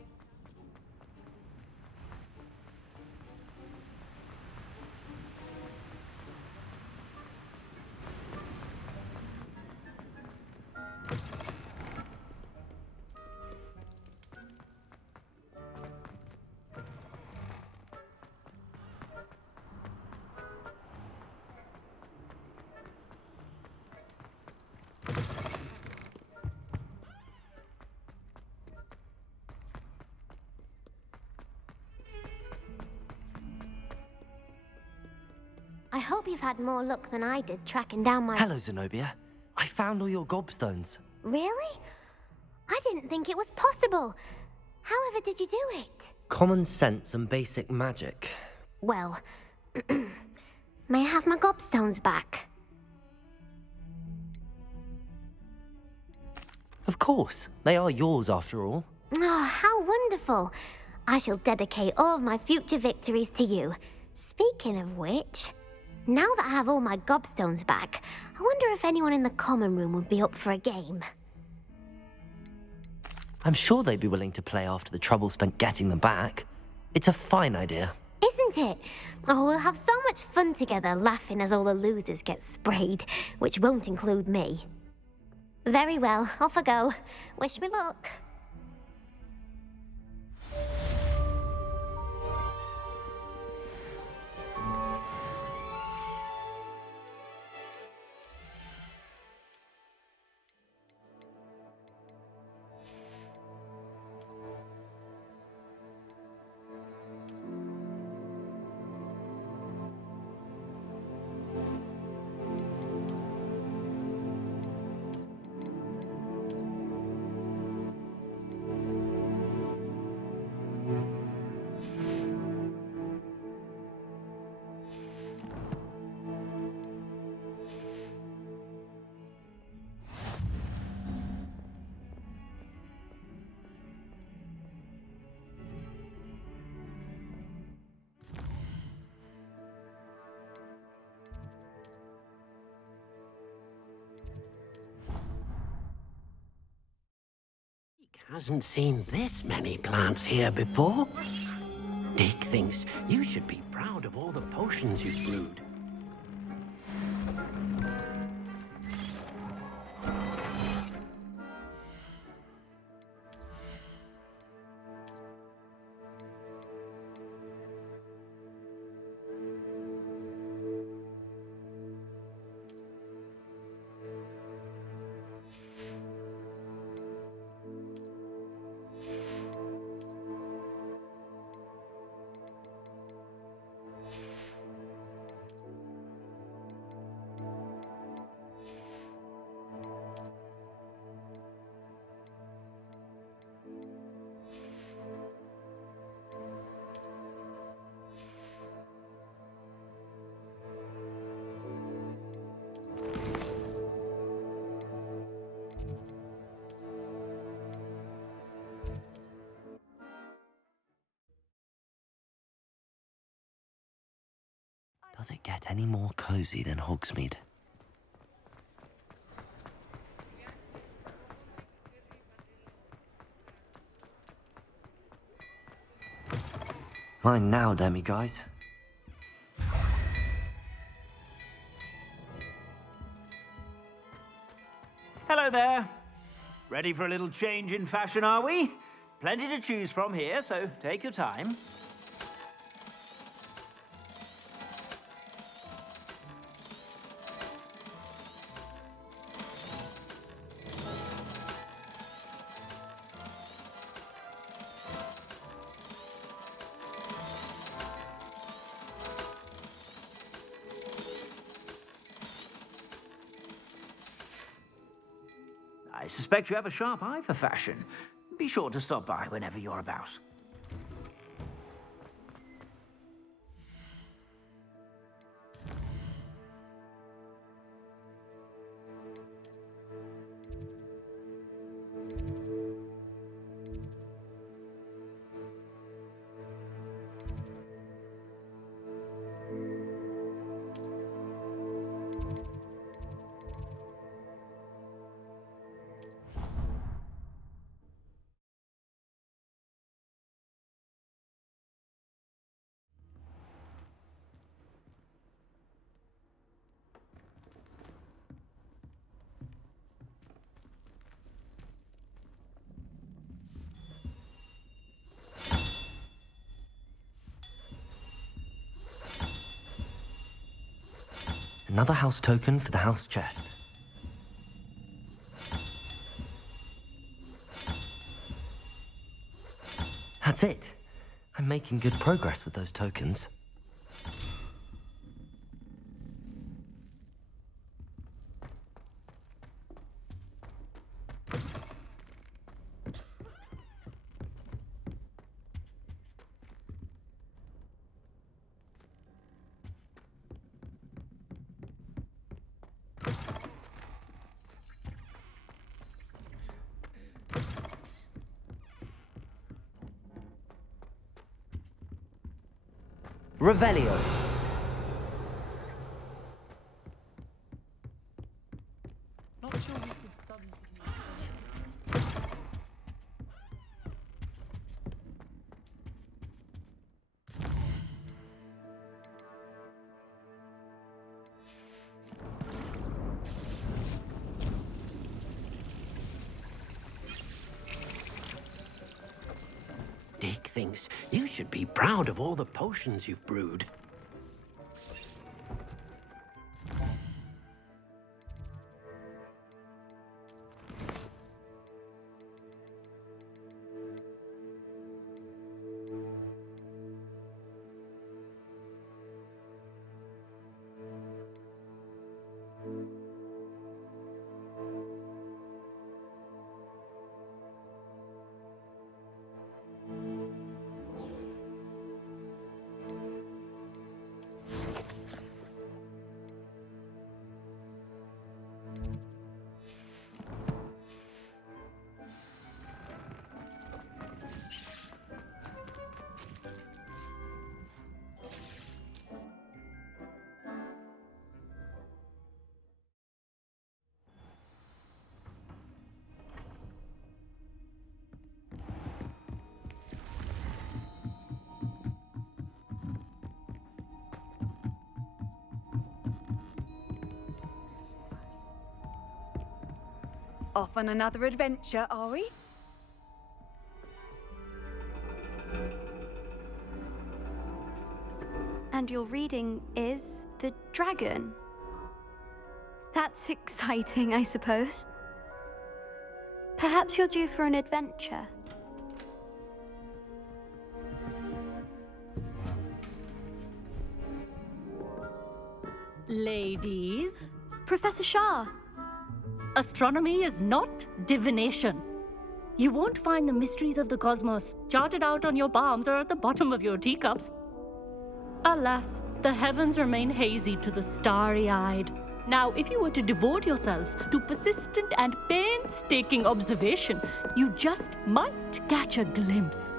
I hope you've had more luck than I did tracking down my... Hello, Zenobia. I found all your gobstones. Really? I didn't think it was possible. However did you do it? Common sense and basic magic. Well, may I have my gobstones back? Of course. They are yours after all. Oh, how wonderful. I shall dedicate all of my future victories to you. Speaking of which, now that I have all my gobstones back, I wonder if anyone in the common room would be up for a game. I'm sure they'd be willing to play after the trouble spent getting them back. It's a fine idea. Isn't it? Oh, we'll have so much fun together laughing as all the losers get sprayed, which won't include me. Very well, off I go. Wish me luck. Hasn't seen this many plants here before. Dick thinks you should be proud of all the potions you've brewed. Does it get any more cozy than Hogsmeade? Mine now, demiguys. Hello there. Ready for a little change in fashion, are we? Plenty to choose from here, so take your time. I suspect you have a sharp eye for fashion. Be sure to stop by whenever you're about. Another house token for the house chest. That's it. I'm making good progress with those tokens. Revelio. Dick thinks you should be proud of all the potions you've brewed. Off on another adventure, are we? And your reading is The Dragon. That's exciting, I suppose. Perhaps you're due for an adventure. Ladies, Professor Shah. astronomy is not divination. You won't find the mysteries of the cosmos charted out on your palms or at the bottom of your teacups. Alas, the heavens remain hazy to the starry-eyed. Now, if you were to devote yourselves to persistent and painstaking observation, you just might catch a glimpse.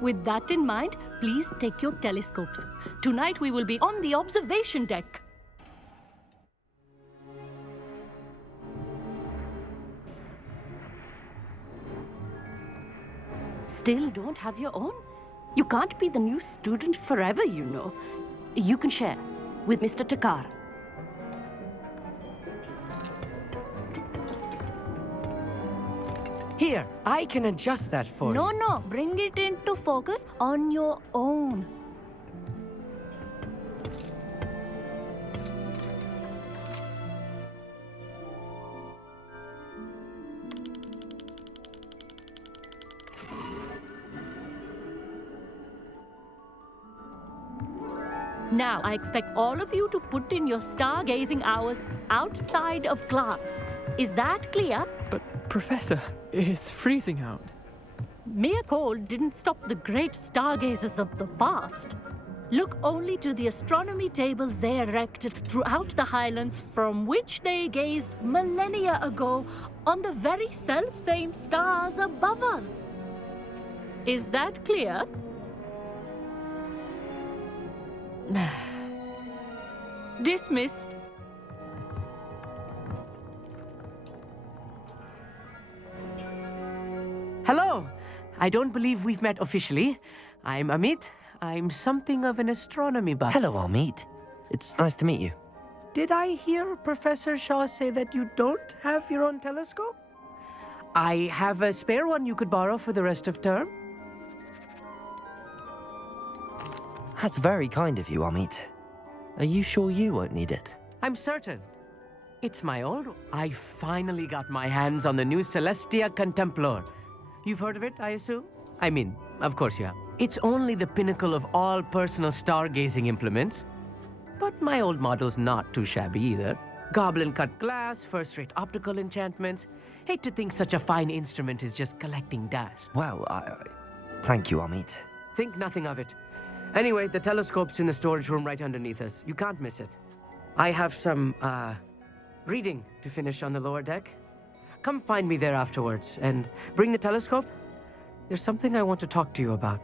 With that in mind, please take your telescopes. Tonight we will be on the observation deck. Still don't have your own? You can't be the new student forever, you know. You can share with Mr. Takar. Here, I can adjust that for you. No, bring it into focus on your own. Now, I expect all of you to put in your stargazing hours outside of class. Is that clear? But, Professor, it's freezing out. Mere cold didn't stop the great stargazers of the past. Look only to the astronomy tables they erected throughout the highlands from which they gazed millennia ago on the very self-same stars above us. Is that clear? Dismissed. Hello. I don't believe we've met officially. I'm Amit. I'm something of an astronomy buff. Hello, Amit. It's nice to meet you. Did I hear Professor Shaw say that you don't have your own telescope? I have a spare one you could borrow for the rest of term. That's very kind of you, Amit. Are you sure you won't need it? I'm certain. It's my old... I finally got my hands on the new Celestia Contemplar. You've heard of it, I assume? I mean, of course you have. It's only the pinnacle of all personal stargazing implements. But my old model's not too shabby either. Goblin-cut glass, first-rate optical enchantments. Hate to think such a fine instrument is just collecting dust. Well, thank you, Amit. Think nothing of it. Anyway, the telescope's in the storage room right underneath us. You can't miss it. I have some, reading to finish on the lower deck. Come find me there afterwards, and bring the telescope. There's something I want to talk to you about.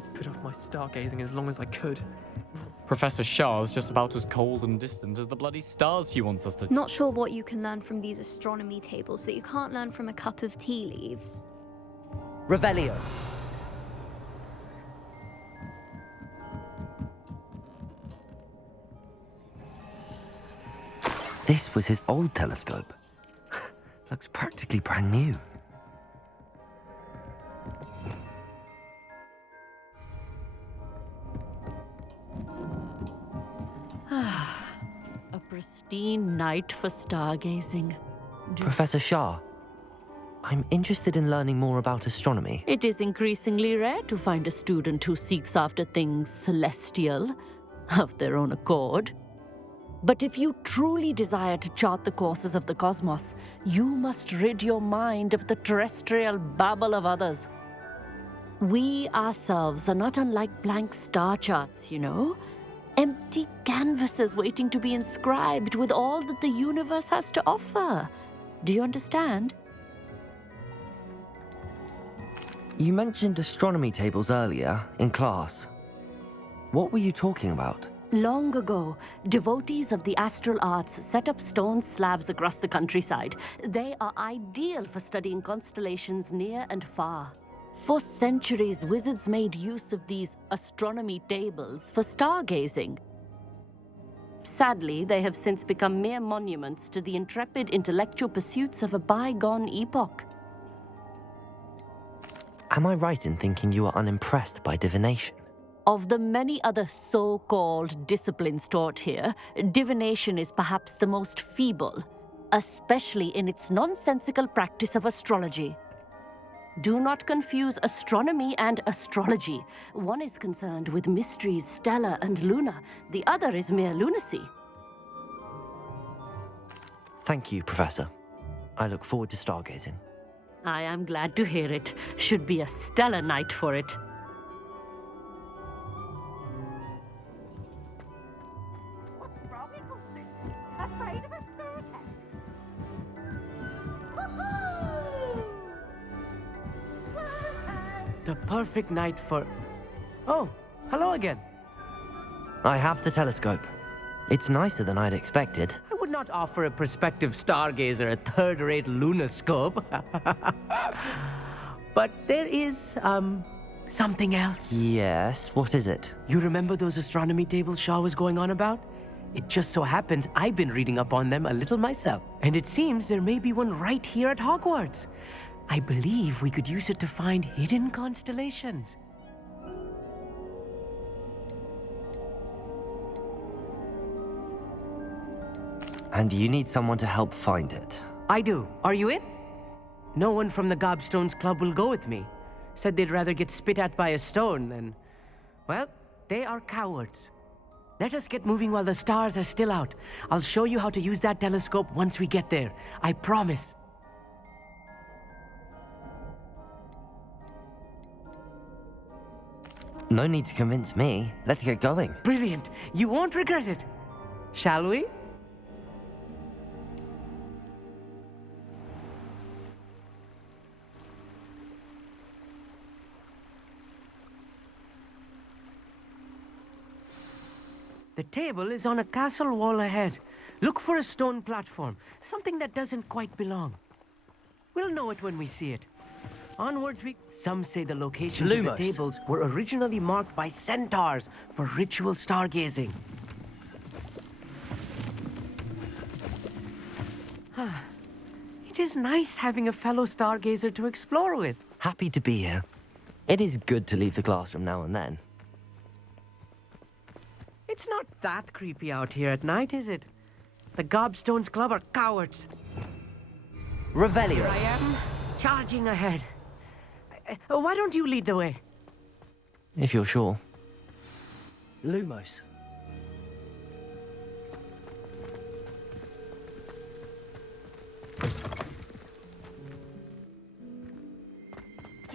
tried to put off my stargazing as long as I could. Professor Shah's just about as cold and distant as the bloody stars she wants us to. Not sure what you can learn from these astronomy tables that you can't learn from a cup of tea leaves. Revelio. This was his old telescope. Looks practically brand new. A pristine night for stargazing. Professor Shah, I'm interested in learning more about astronomy. It is increasingly rare to find a student who seeks after things celestial of their own accord. But if you truly desire to chart the courses of the cosmos, you must rid your mind of the terrestrial babble of others. We ourselves are not unlike blank star charts, you know? Empty canvases waiting to be inscribed with all that the universe has to offer. Do you understand? You mentioned astronomy tables earlier in class. What were you talking about? Long ago, devotees of the astral arts set up stone slabs across the countryside. They are ideal for studying constellations near and far. For centuries, wizards made use of these astronomy tables for stargazing. Sadly, they have since become mere monuments to the intrepid intellectual pursuits of a bygone epoch. Am I right in thinking you are unimpressed by divination? Of the many other so-called disciplines taught here, divination is perhaps the most feeble, especially in its nonsensical practice of astrology. Do not confuse astronomy and astrology. One is concerned with mysteries stellar and lunar. The other is mere lunacy. Thank you, Professor. I look forward to stargazing. I am glad to hear it. Should be a stellar night for it. The perfect night for... Oh, hello again. I have the telescope. It's nicer than I'd expected. I would not offer a prospective stargazer a third-rate lunoscope. But there is, something else. Yes, what is it? You remember those astronomy tables Shah was going on about? It just so happens I've been reading up on them a little myself. And it seems there may be one right here at Hogwarts. I believe we could use it to find hidden constellations. And you need someone to help find it. I do. Are you in? No one from the Gobstones Club will go with me. Said they'd rather get spit at by a stone than... Well, they are cowards. Let us get moving while the stars are still out. I'll show you how to use that telescope once we get there. I promise. No need to convince me. Let's get going. Brilliant. You won't regret it. Shall we? The table is on a castle wall ahead. Look for a stone platform, something that doesn't quite belong. We'll know it when we see it. Onwards we... Some say the locations of the tables were originally marked by centaurs for ritual stargazing. It is nice having a fellow stargazer to explore with. Happy to be here. It is good to leave the classroom now and then. It's not that creepy out here at night, is it? The Gobstones Club are cowards. Revelio. Here I am, charging ahead. Why don't you lead the way? If you're sure. Lumos.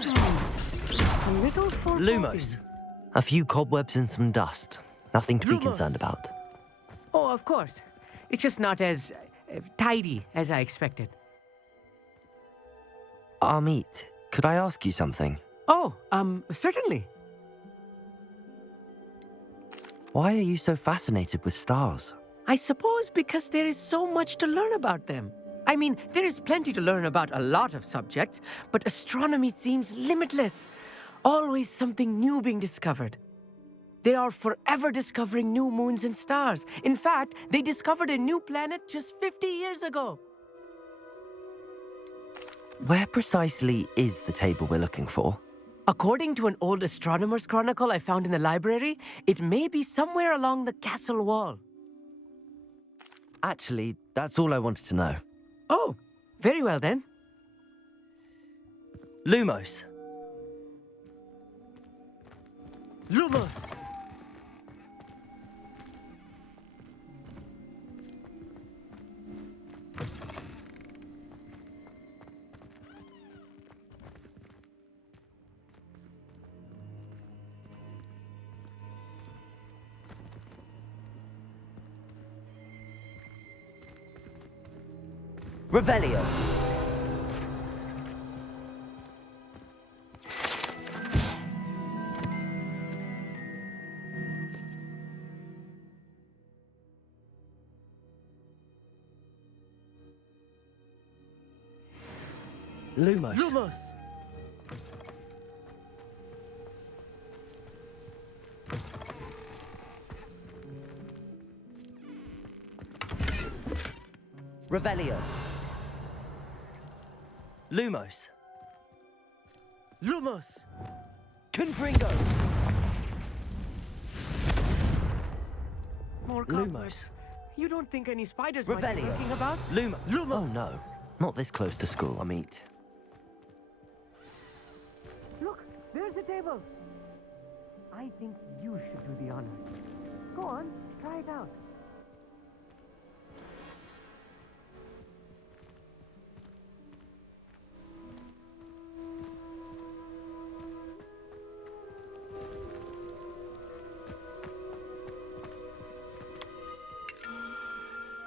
A little foreboding. Lumos. A few cobwebs and some dust. Nothing to be concerned about. Oh, of course. It's just not as tidy as I expected. Amit, could I ask you something? Oh, certainly. Why are you so fascinated with stars? I suppose because there is so much to learn about them. I mean, there is plenty to learn about a lot of subjects, but astronomy seems limitless. Always something new being discovered. They are forever discovering new moons and stars. In fact, they discovered a new planet just 50 years ago. Where precisely is the table we're looking for? According to an old astronomer's chronicle I found in the library, it may be somewhere along the castle wall. Actually, that's all I wanted to know. Oh, very well then. Lumos. Lumos! Revelio. Lumos. Lumos! Revelio. Lumos. Lumos! Confringo. More Lumos. cobwebs. You don't think any spiders might be Revelio. lurking about? Lumos. Lumos! Oh no, not this close to school, I mean. Look, there's the table. I think you should do the honors. Go on, try it out.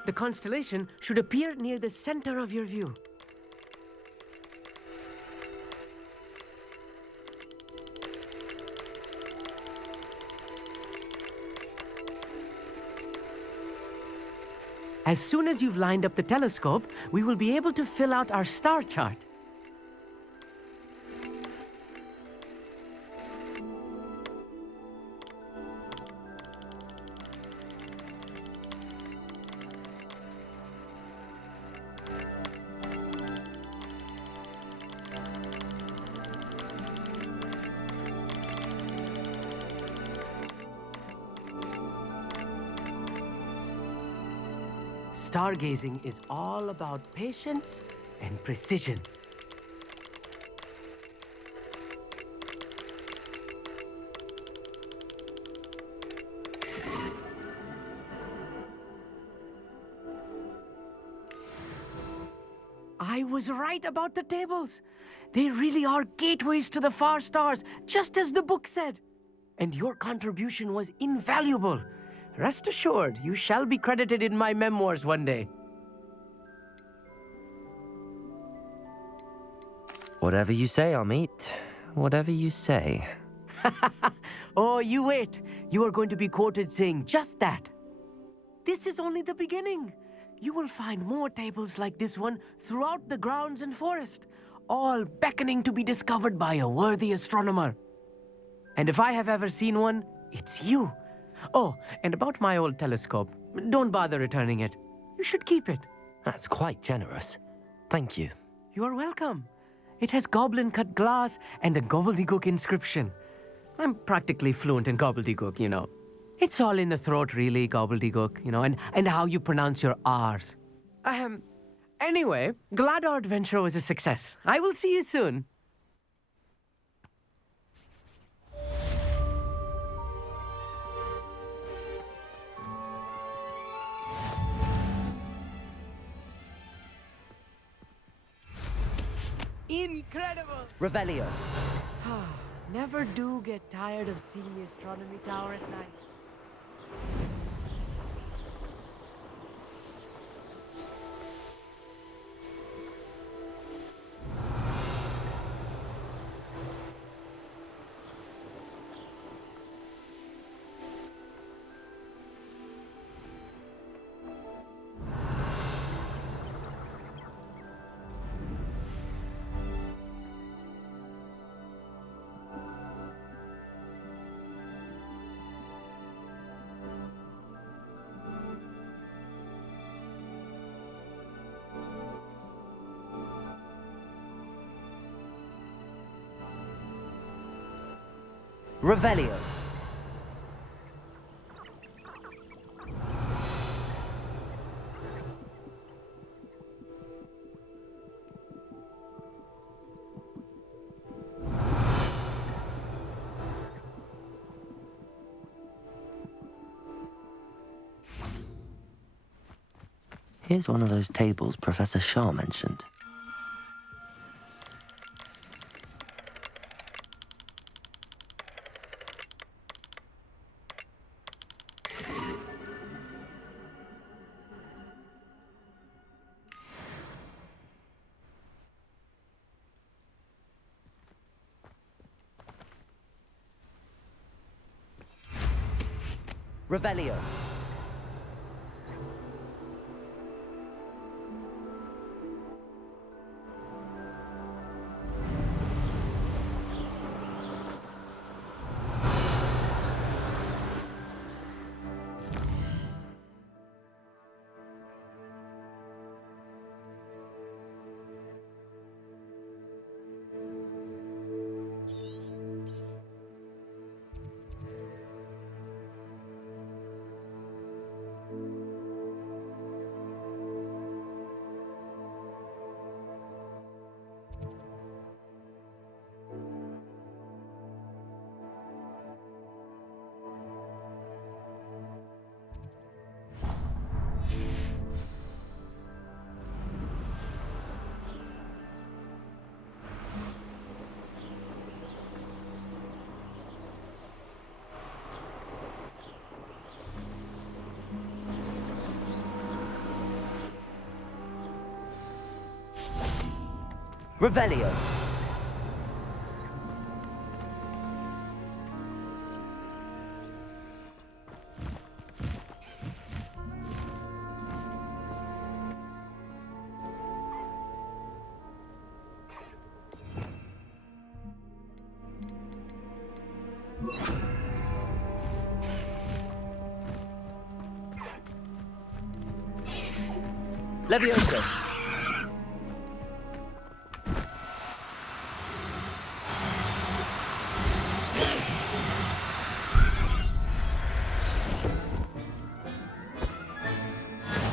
The constellation should appear near the center of your view. As soon as you've lined up the telescope, we will be able to fill out our star chart. Stargazing is all about patience and precision. I was right about the tables. They really are gateways to the far stars, just as the book said. And your contribution was invaluable. Rest assured, you shall be credited in my memoirs one day. Whatever you say, Amit. Whatever you say. Oh, you wait. You are going to be quoted saying just that. This is only the beginning. You will find more tables like this one throughout the grounds and forest, all beckoning to be discovered by a worthy astronomer. And if I have ever seen one, it's you. Oh, and about my old telescope, don't bother returning it. You should keep it. That's quite generous. Thank you. You are welcome. It has goblin-cut glass and a gobbledygook inscription. I'm practically fluent in gobbledygook, you know. It's all in the throat, really, gobbledygook, you know, and how you pronounce your R's. Anyway, glad our adventure was a success. I will see you soon. Incredible! Revelio. Never do get tired of seeing the astronomy tower at night. Revelio. Here's one of those tables Professor Shaw mentioned. Revelio. Revelio. Levioso.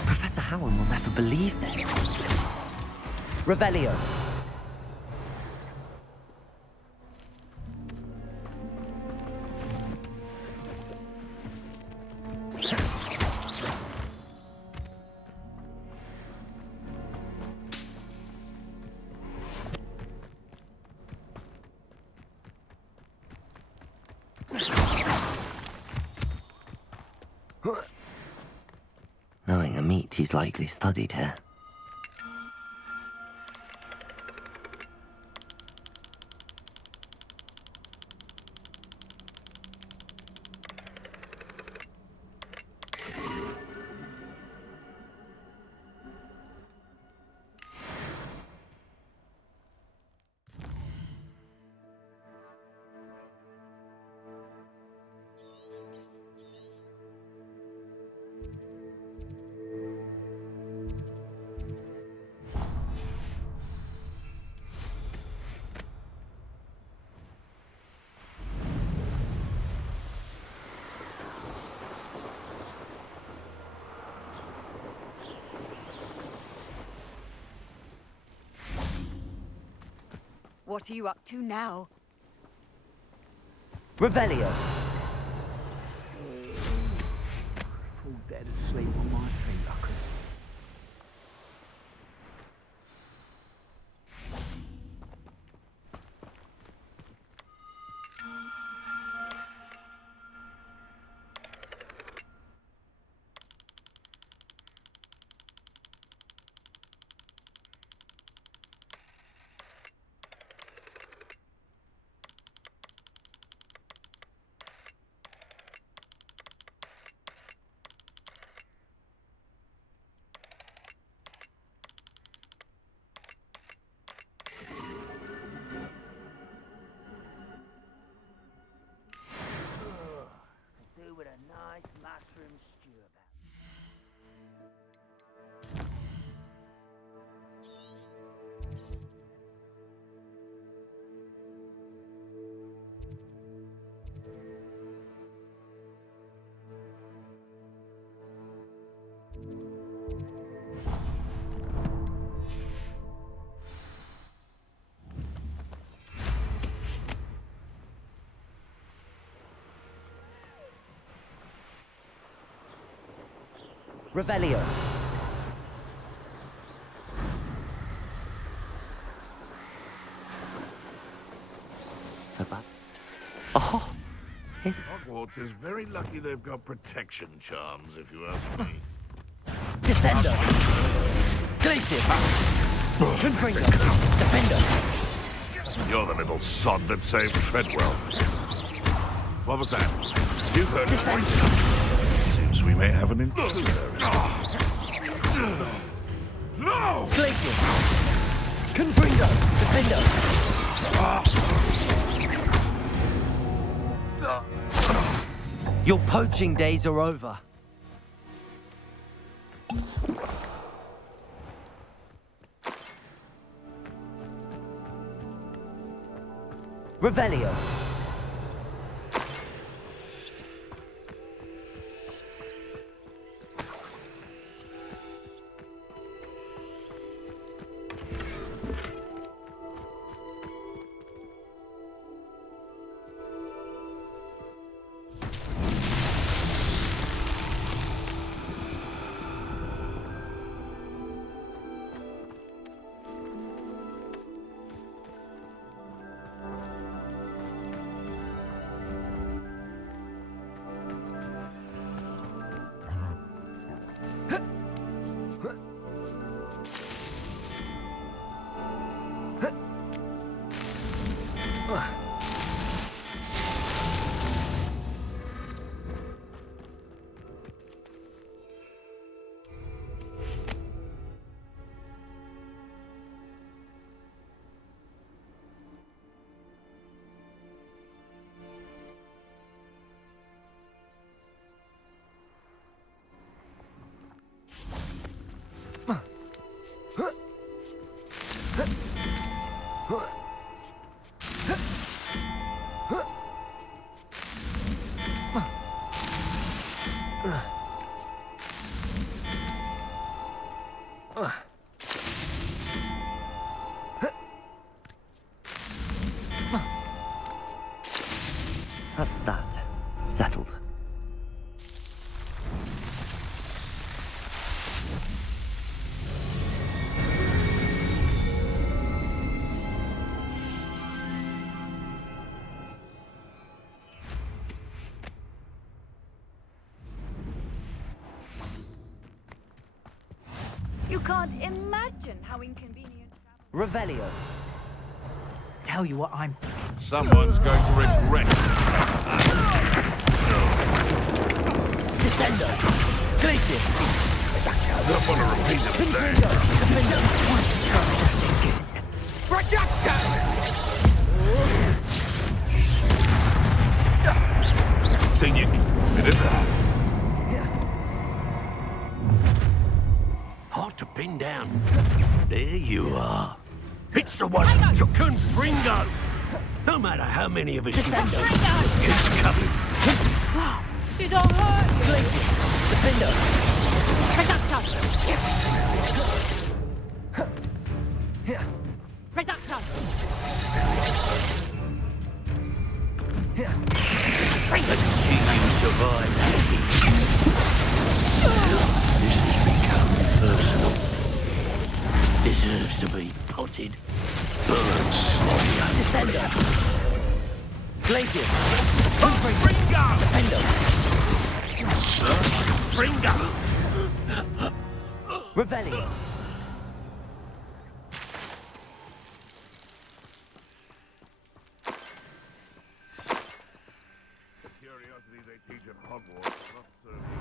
Professor Howard will never believe this. Revelio. Knowing a meat, he's likely studied here. What are you up to now? Revelio. Fall dead asleep on my feet, I could. Revelio. Oh, is Hogwarts is very lucky they've got protection charms, if you ask me. Descender. Glacius. Confringo. Defender. You're the little sod that saved Treadwell. What was that? You've heard it. Seems we may have an intruder. No! Glacius. Confringo. Defender. Your poaching days are over. Revelio. That's that. Settled. You can't imagine how inconvenient. Revelio. Tell you what I'm... Someone's going to regret it. Descender. Glacius. I don't want to repeat it today. Think you can fit in there? Hard to pin down. There you are. It's the one, Confringo. No matter how many of us Descender. keep coming. Did I hurt you? Glacius. Defender. Reductor! Let's see you survive that heat. This has become personal. Deserves to be potted. Burned. Descender. Glacius. Confringo! Defender. Confringo! Revelio. The curiosity they teach at Hogwarts is not serving.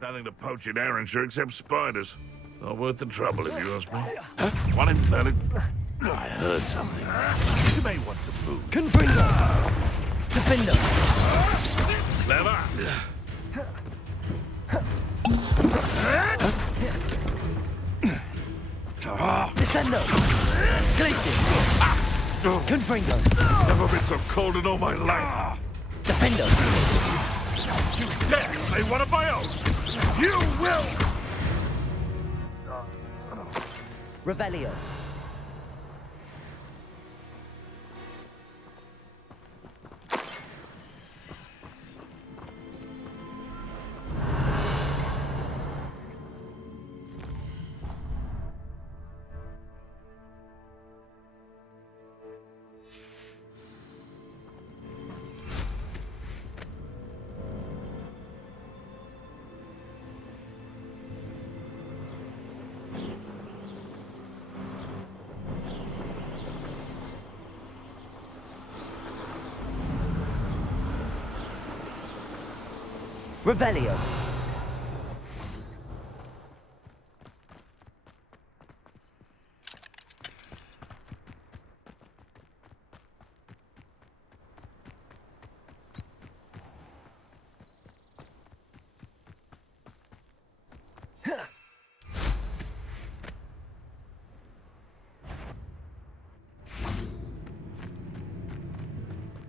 Nothing to poach in Arrowshire except spiders. Not worth the trouble, if you ask me. One in planet. I heard something. You may want to move. Confringo. Defender. Clever. Descender. Glacius. Confringo. Never been so cold in all my life. Defender. You dare say one of my own? You will! Revelio. Revelio.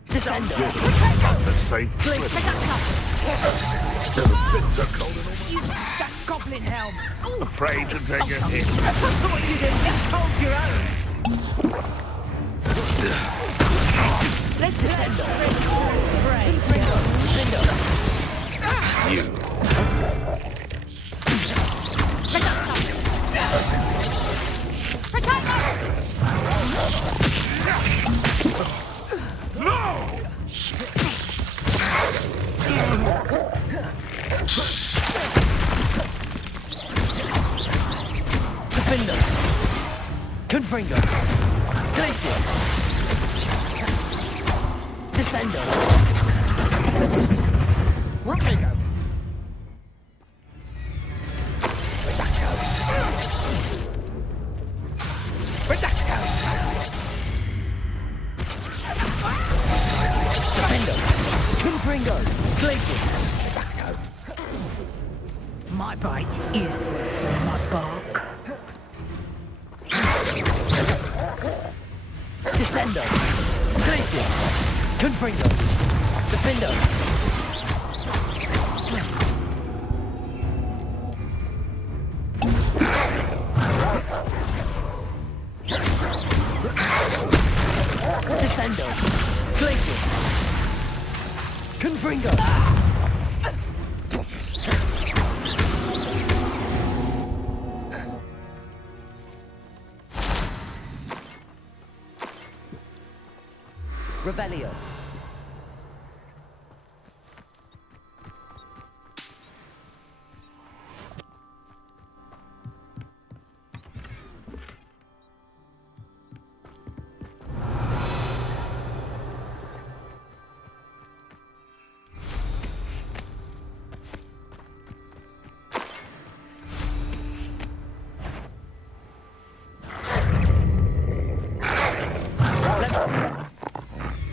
Descendo. The same trip. The bits are cold and almost... You that goblin helm! Afraid to take a hit. What you did, just hold your own! Let's Descendo. You. No! Defender. Confringo. Glacius. Descendo. What? Defender. Confringo. Glacius. My bite is worse than my bark. Descendo. Glacius. Confringo. Defender. Descendo. Glacius. Confringo. Revelio.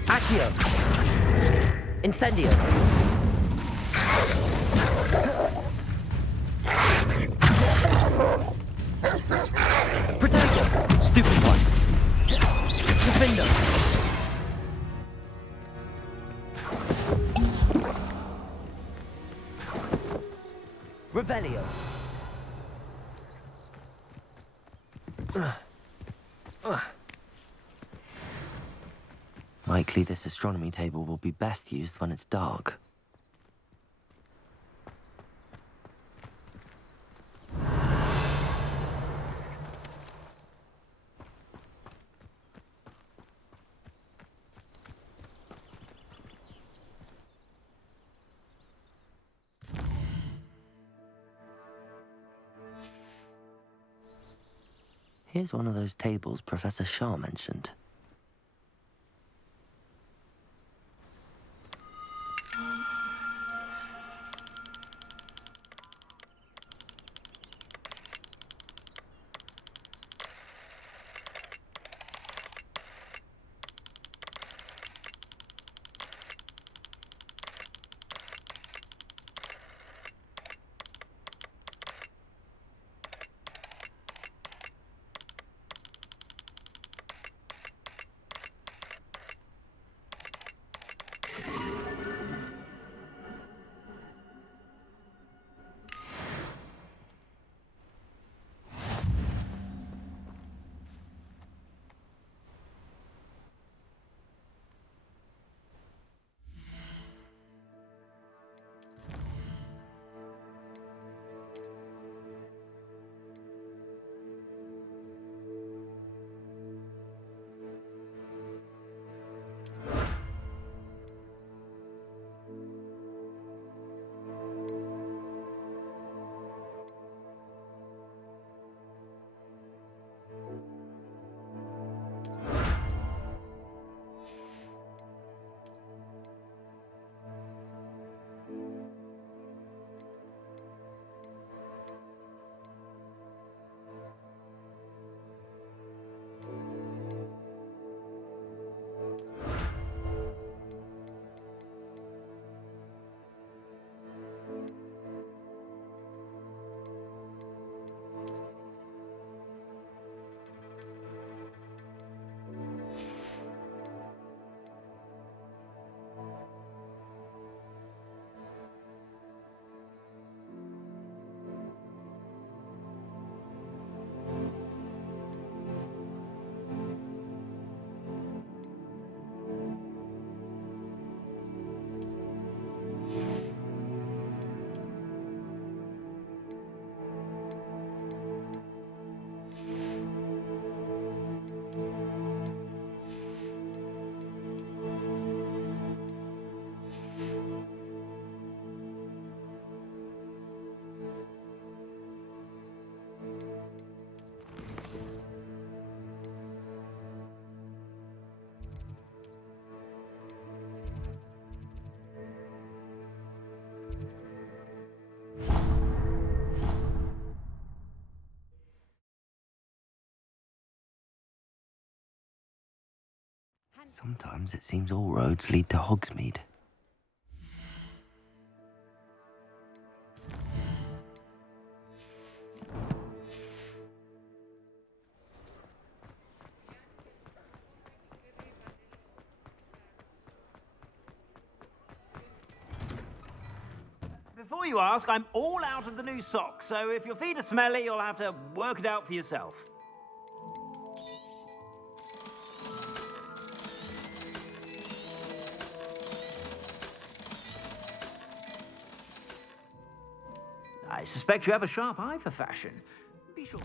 Accio. Incendio. Protego. Stupid one. Defender. Revelio. Likely this astronomy table will be best used when it's dark. Here's one of those tables Professor Shaw mentioned. Sometimes it seems all roads lead to Hogsmeade. Before you ask, I'm all out of the new socks, so if your feet are smelly, you'll have to work it out for yourself. I suspect you have a sharp eye for fashion. Be sure.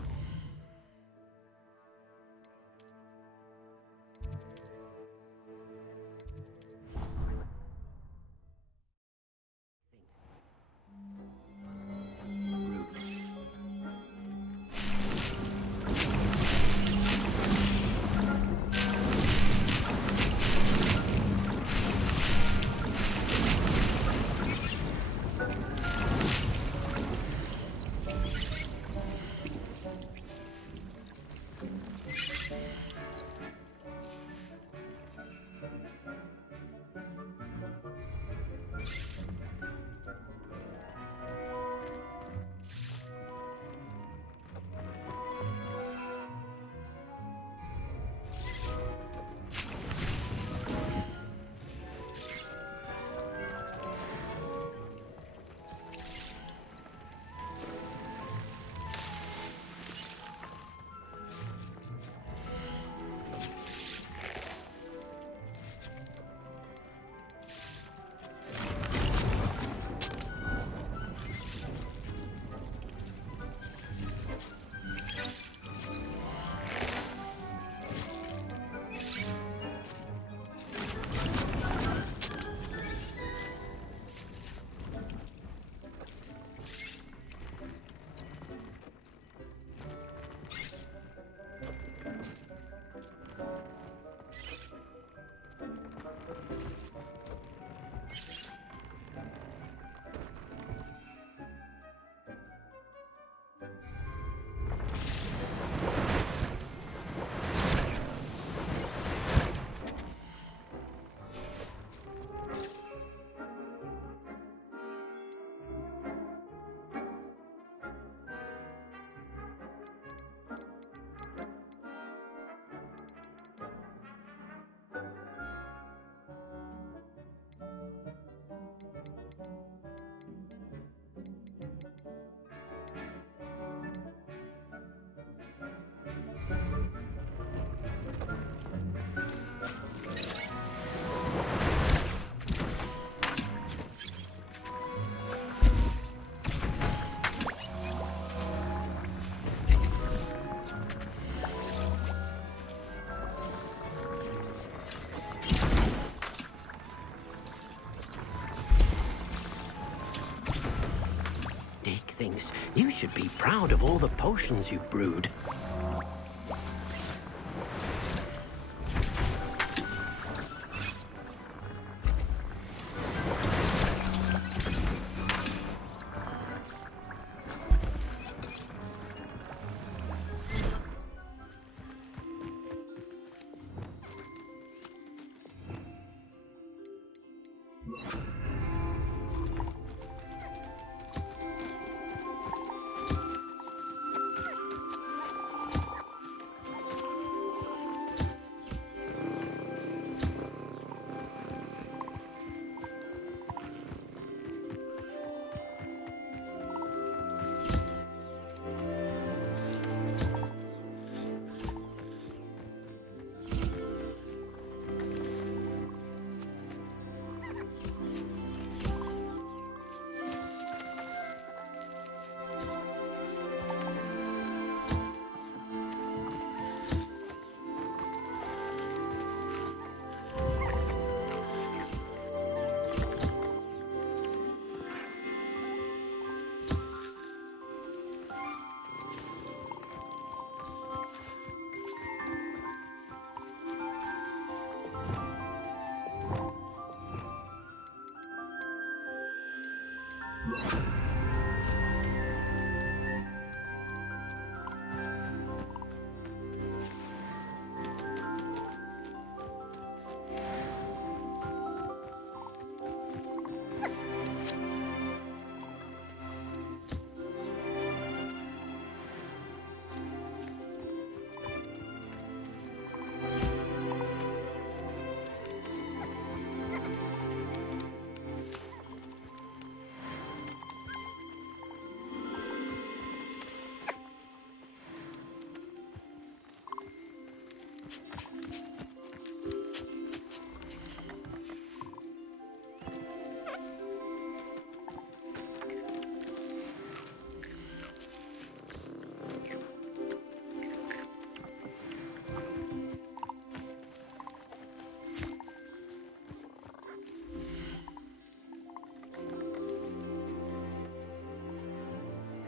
Dick thinks you should be proud of all the potions you've brewed.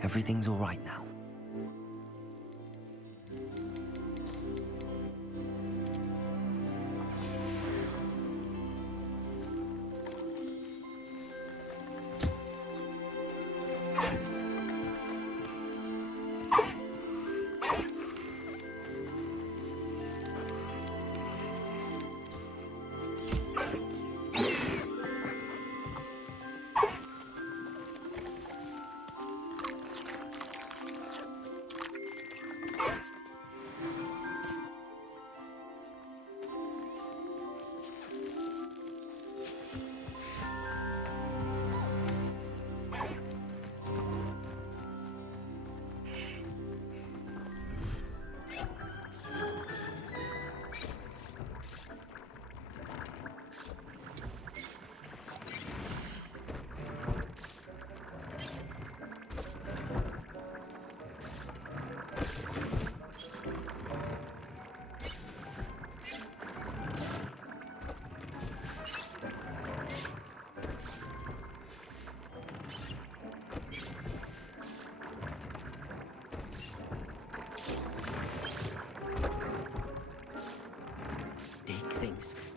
everything's all right now.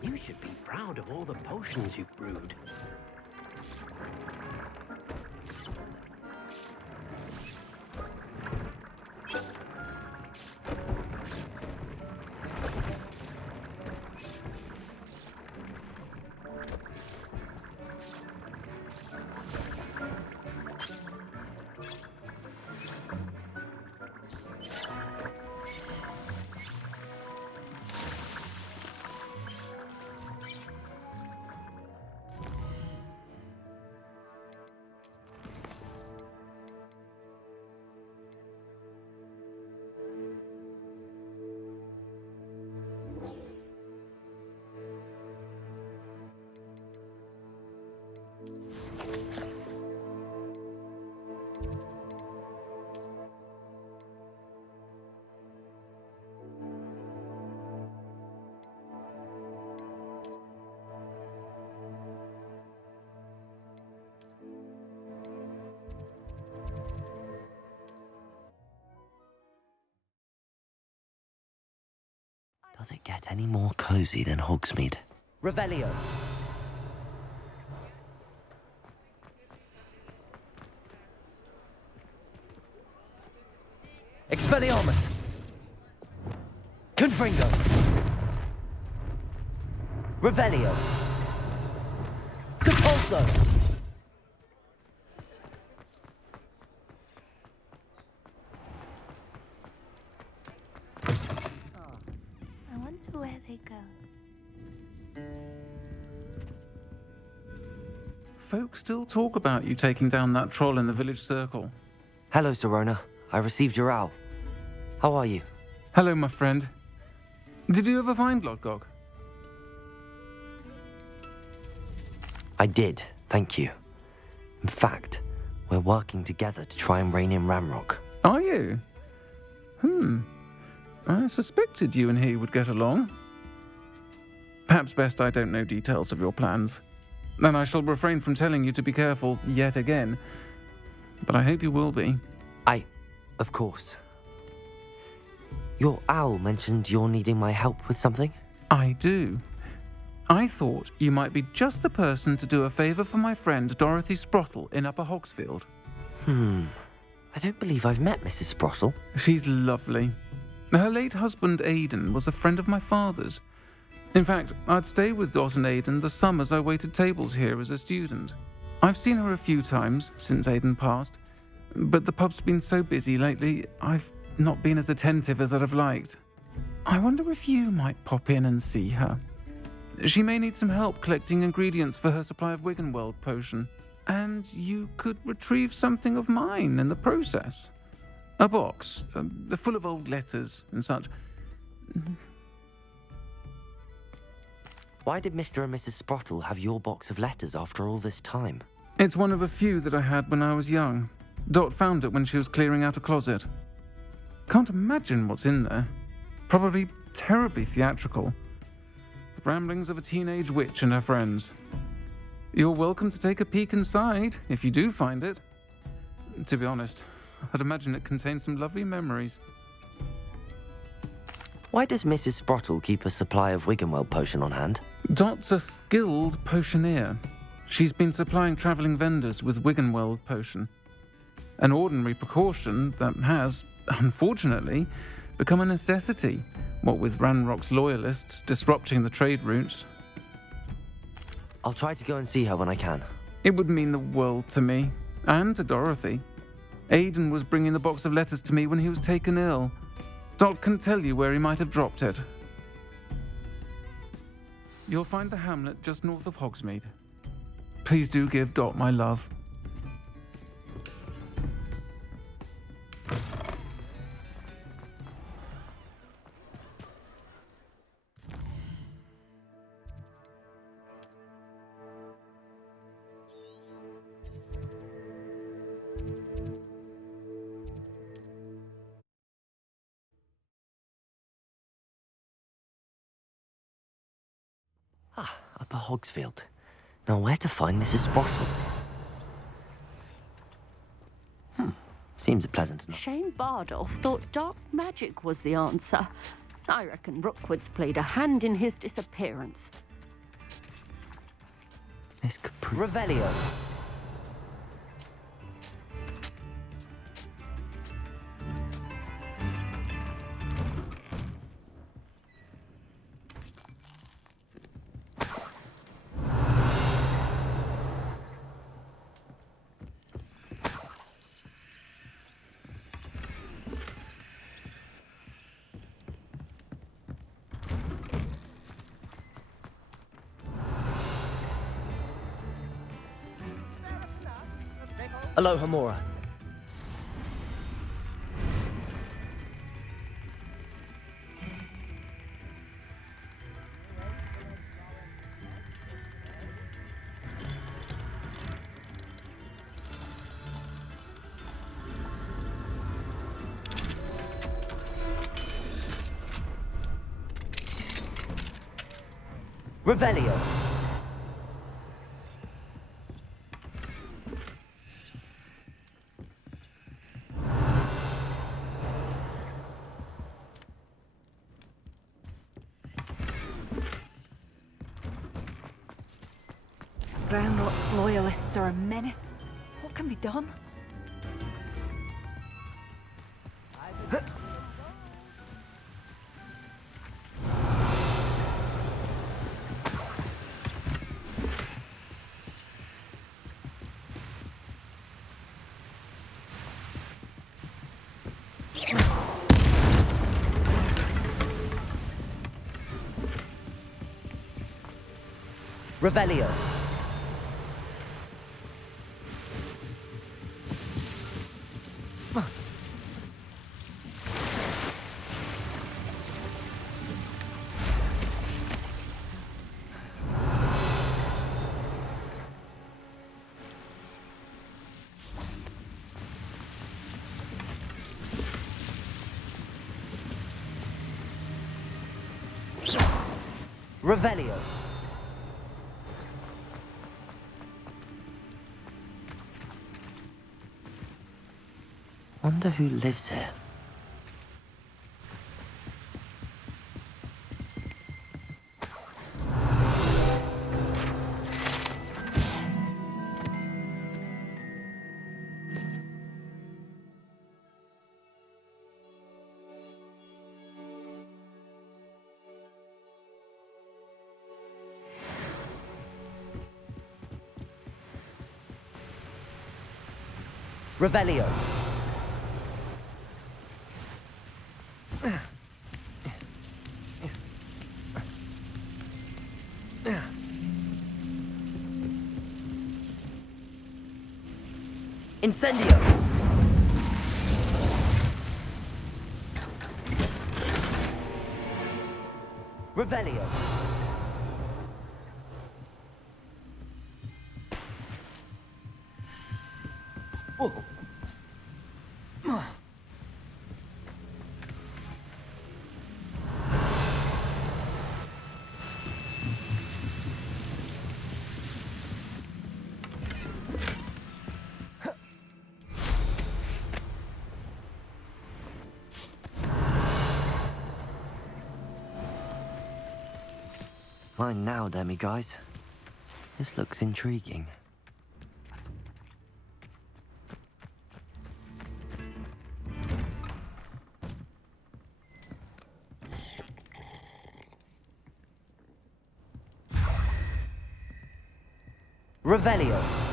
You should be proud of all the potions you've brewed. Does it get any more cozy than Hogsmeade? Revelio. Expelliarmus. Confringo. Revelio. Compulso. I wonder where they go. Folks still talk about you taking down that troll in the village circle. Hello, Sirona. I received your owl. How are you? Hello, my friend. Did you ever find Lodgog? I did, thank you. In fact, we're working together to try and rein in Ramrock. Are you? I suspected you and he would get along. Perhaps best I don't know details of your plans. And I shall refrain from telling you to be careful yet again. But I hope you will be. Of course. Your owl mentioned you're needing my help with something? I do. I thought you might be just the person to do a favour for my friend Dorothy Sprottle in Upper Hogsfield. I don't believe I've met Mrs. Sprottle. She's lovely. Her late husband Aidan was a friend of my father's. In fact, I'd stay with Dot and Aidan the summers I waited tables here as a student. I've seen her a few times since Aidan passed, but the pub's been so busy lately, I've not been as attentive as I'd have liked. I wonder if you might pop in and see her. She may need some help collecting ingredients for her supply of Wiggenweld potion, and you could retrieve something of mine in the process. A box, full of old letters and such. Why did Mr. and Mrs. Sprottle have your box of letters after all this time? It's one of a few that I had when I was young. Dot found it when she was clearing out a closet. Can't imagine what's in there. Probably terribly theatrical. The ramblings of a teenage witch and her friends. You're welcome to take a peek inside, if you do find it. To be honest, I'd imagine it contains some lovely memories. Why does Mrs. Sprottle keep a supply of Wiggenweld potion on hand? Dot's a skilled potioneer. She's been supplying travelling vendors with Wiggenweld potion. An ordinary precaution that has, unfortunately, become a necessity, what with Ranrock's loyalists disrupting the trade routes. I'll try to go and see her when I can. It would mean the world to me, and to Dorothy. Aidan was bringing the box of letters to me when he was taken ill. Dot can tell you where he might have dropped it. You'll find the hamlet just north of Hogsmeade. Please do give Dot my love. Upper Hogsfield. Now where to find Mrs. Sprottle? Seems pleasant enough. Shane Bardolph thought dark magic was the answer. I reckon Rookwood's played a hand in his disappearance. This could prove... Revelio! Aloha, Mora. Revelio. Ranrock's loyalists are a menace. What can be done? Revelio. Revelio. Wonder who lives here. Revelio. Incendio. Revelio. Oh. Mine now, Demi guys. This looks intriguing. Revelio.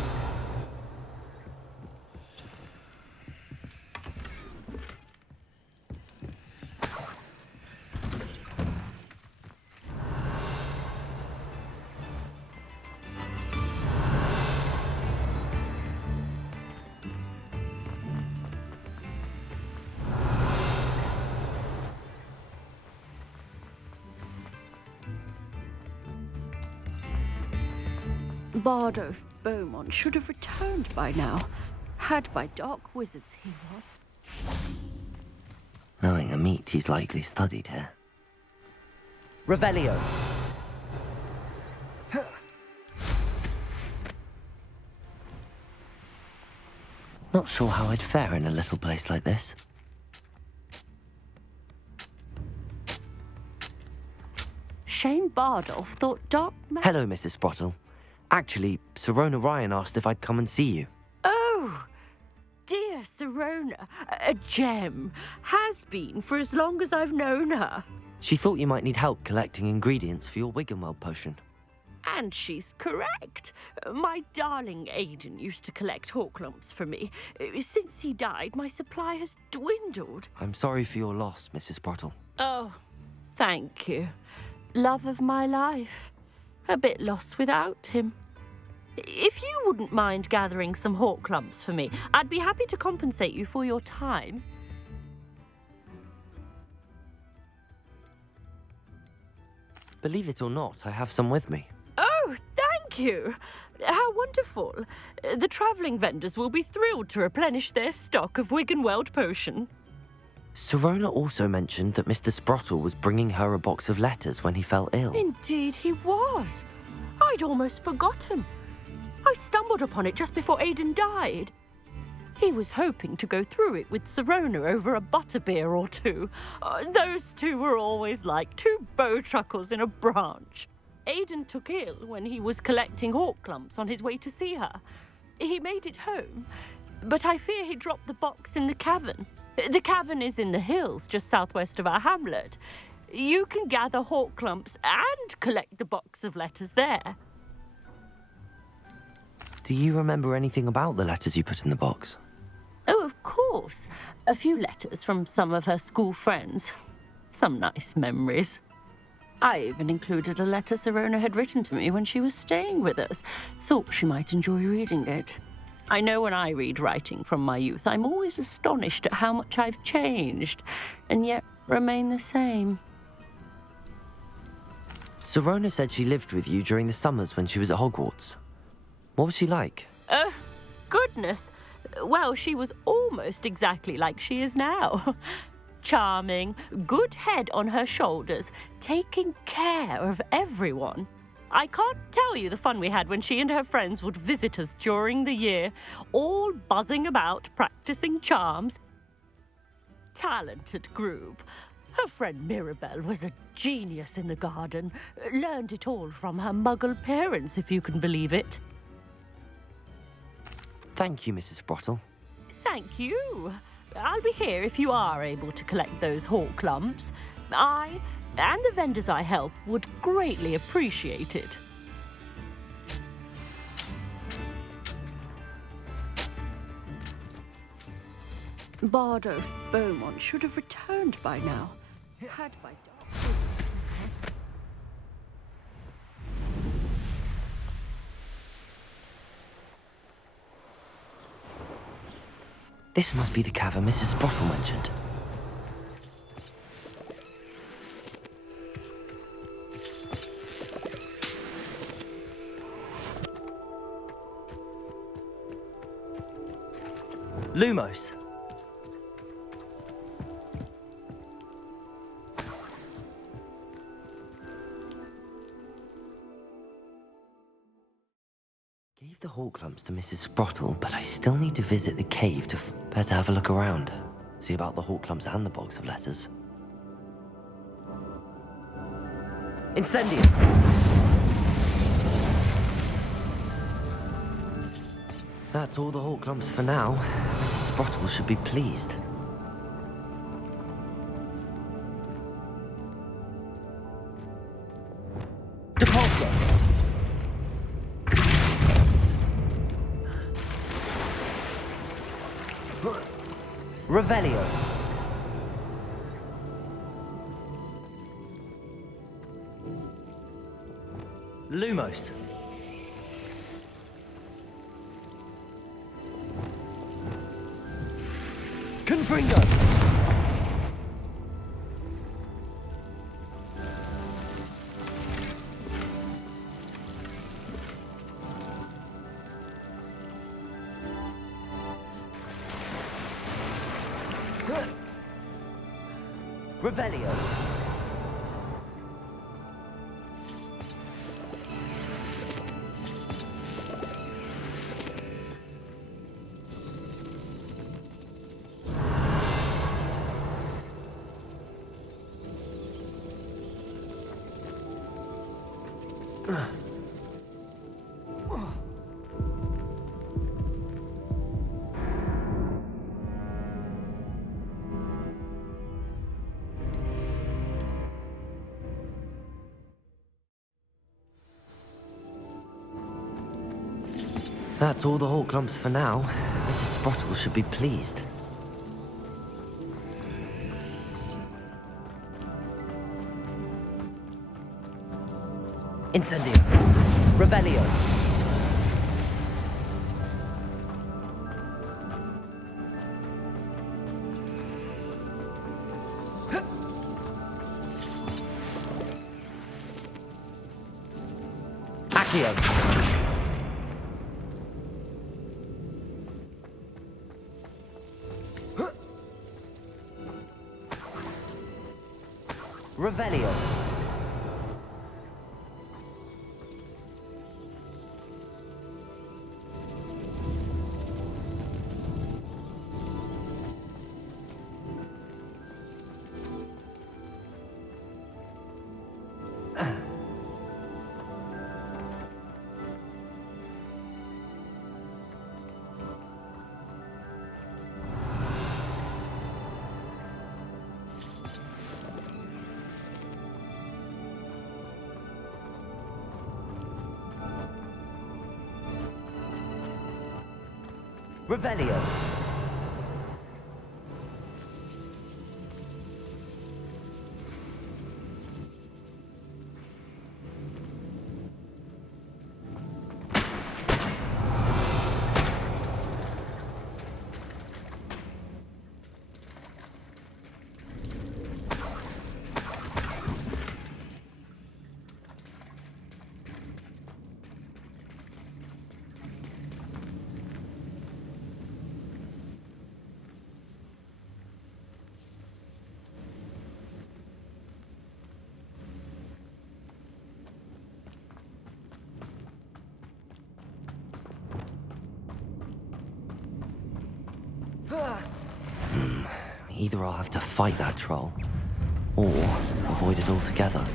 Bardo Beaumont should have returned by now. Had by dark wizards he was. Knowing a meat he's likely studied here. Revelio. Not sure how I'd fare in a little place like this. Shane Bardolph thought dark Hello, Mrs. Sprottle. Actually, Sirona Ryan asked if I'd come and see you. Oh, dear Sirona, a gem. Has been for as long as I've known her. She thought you might need help collecting ingredients for your Wiggenweld potion. And she's correct. My darling Aidan used to collect hawk lumps for me. Since he died, my supply has dwindled. I'm sorry for your loss, Mrs. Sprottle. Oh, thank you. Love of my life. A bit lost without him. If you wouldn't mind gathering some hawk lumps for me, I'd be happy to compensate you for your time. Believe it or not, I have some with me. Oh, thank you. How wonderful. The travelling vendors will be thrilled to replenish their stock of Wiggenweld potion. Sirona also mentioned that Mr. Sprottle was bringing her a box of letters when he fell ill. Indeed he was. I'd almost forgotten. I stumbled upon it just before Aidan died. He was hoping to go through it with Sirona over a butterbeer or two. Those two were always like two bowtruckles in a branch. Aidan took ill when he was collecting hawk lumps on his way to see her. He made it home, but I fear he dropped the box in the cavern. The cavern is in the hills just southwest of our hamlet. You can gather hawk lumps and collect the box of letters there. Do you remember anything about the letters you put in the box? Oh, of course. A few letters from some of her school friends. Some nice memories. I even included a letter Sirona had written to me when she was staying with us. Thought she might enjoy reading it. I know when I read writing from my youth, I'm always astonished at how much I've changed, and yet remain the same. Sirona said she lived with you during the summers when she was at Hogwarts. What was she like? Goodness. Well, she was almost exactly like she is now. Charming, good head on her shoulders, taking care of everyone. I can't tell you the fun we had when she and her friends would visit us during the year, all buzzing about, practicing charms. Talented group. Her friend Mirabelle was a genius in the garden. Learned it all from her muggle parents, if you can believe it. Thank you, Mrs. Sprottle. Thank you. I'll be here if you are able to collect those hawk lumps. I and the vendors I help would greatly appreciate it. Bardo Beaumont should have returned by now. Had by This must be the cavern Mrs. Sprottle mentioned. Lumos. Gave the hawk lumps to Mrs. Sprottle, but I still need to visit the cave to better have a look around. See about the hawk lumps and the box of letters. Incendio! That's all the Hawk lumps for now. Mrs. Sprottle should be pleased. Depulsor! Revelio! Lumos! Confringo! Revelio! That's all the Hawk lumps for now. Mrs. Sprottle should be pleased. Incendio! Revelio! Accio! Revelio. Revelio. Either I'll have to fight that troll, or avoid it altogether.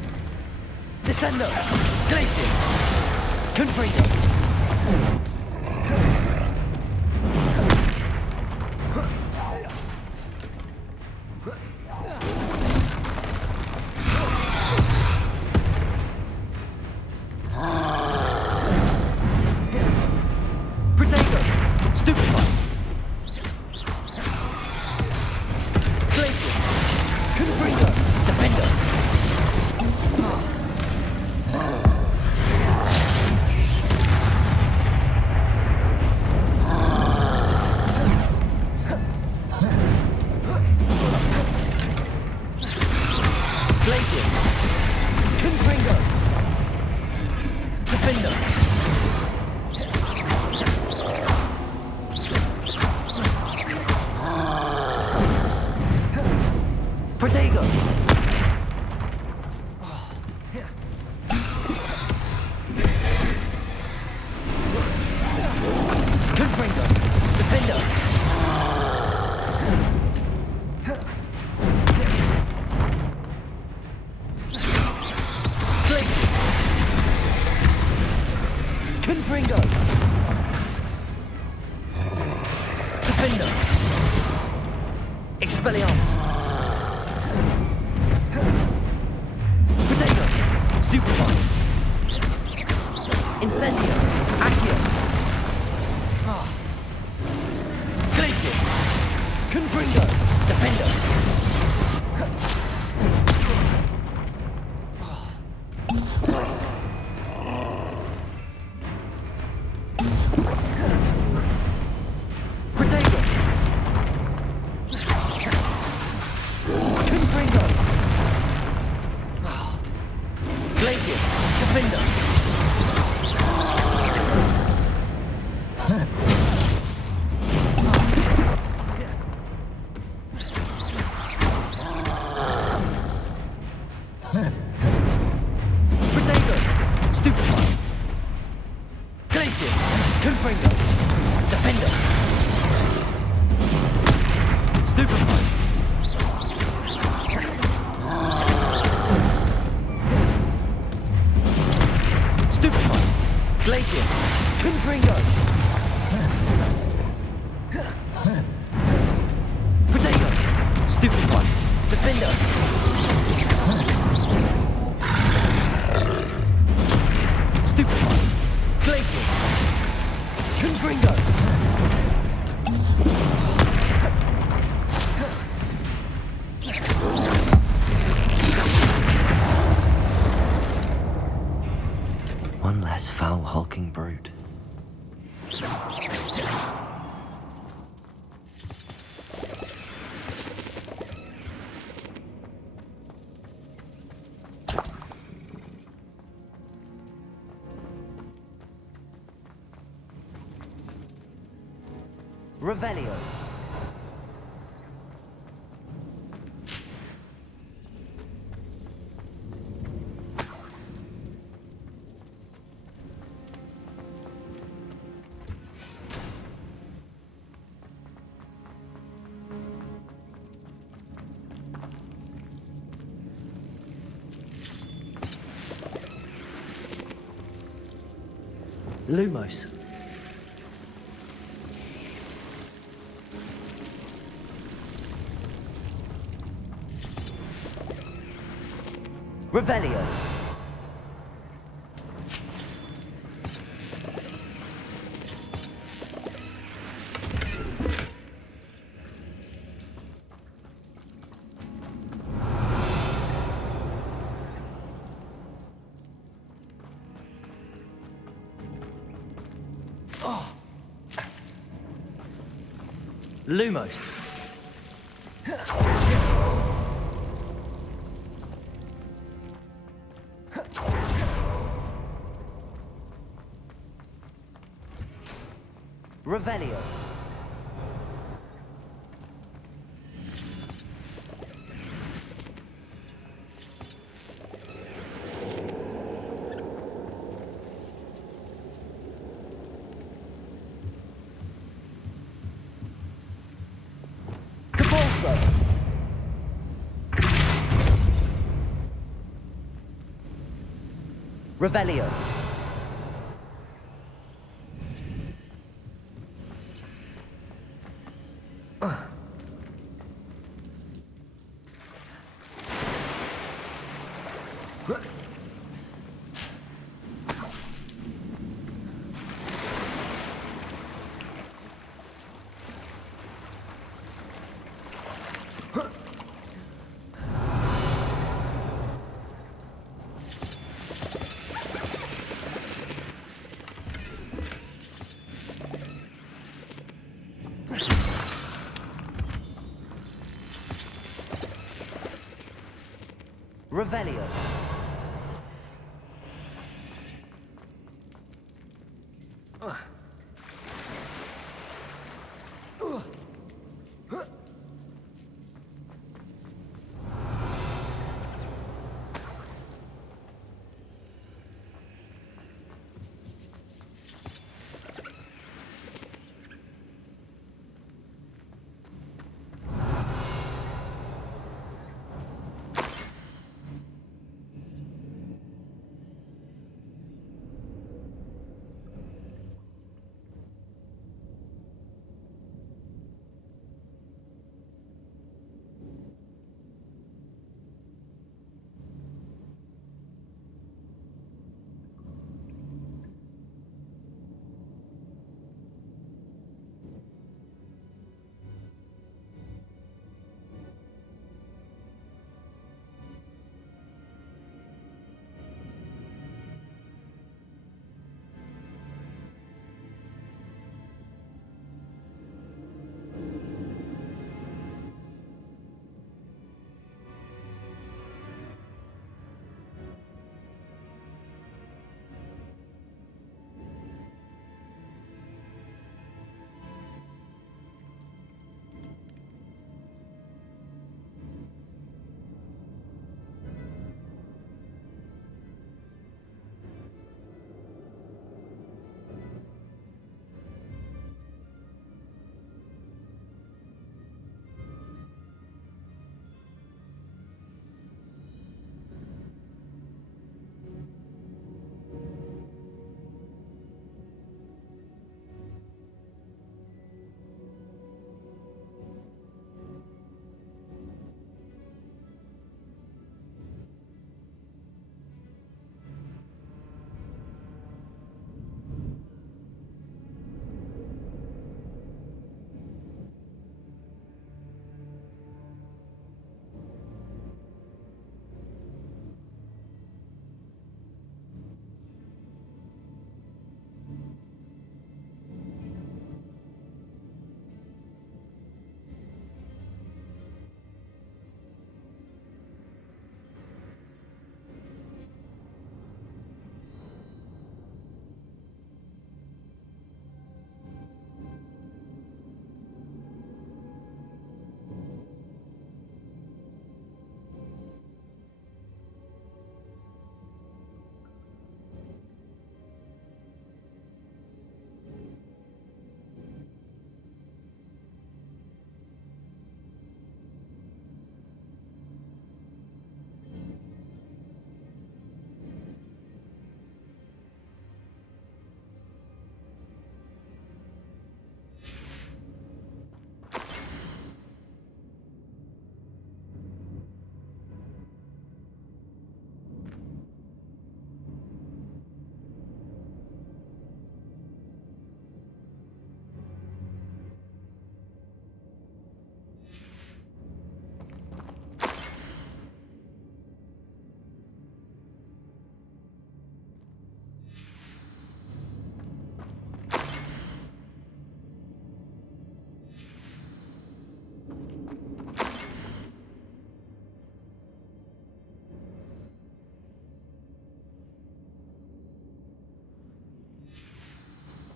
Descendo! Glacius! Confringo! Protego! Stupefy! Expelliarmus! Potato! Stupefy! Incendio! Accio! Glacius! Confringo! Defender! One less foul hulking brute. Revelio. Lumos. Revelio. Lumos. Revelio. Capolso. Revelio. Revelio.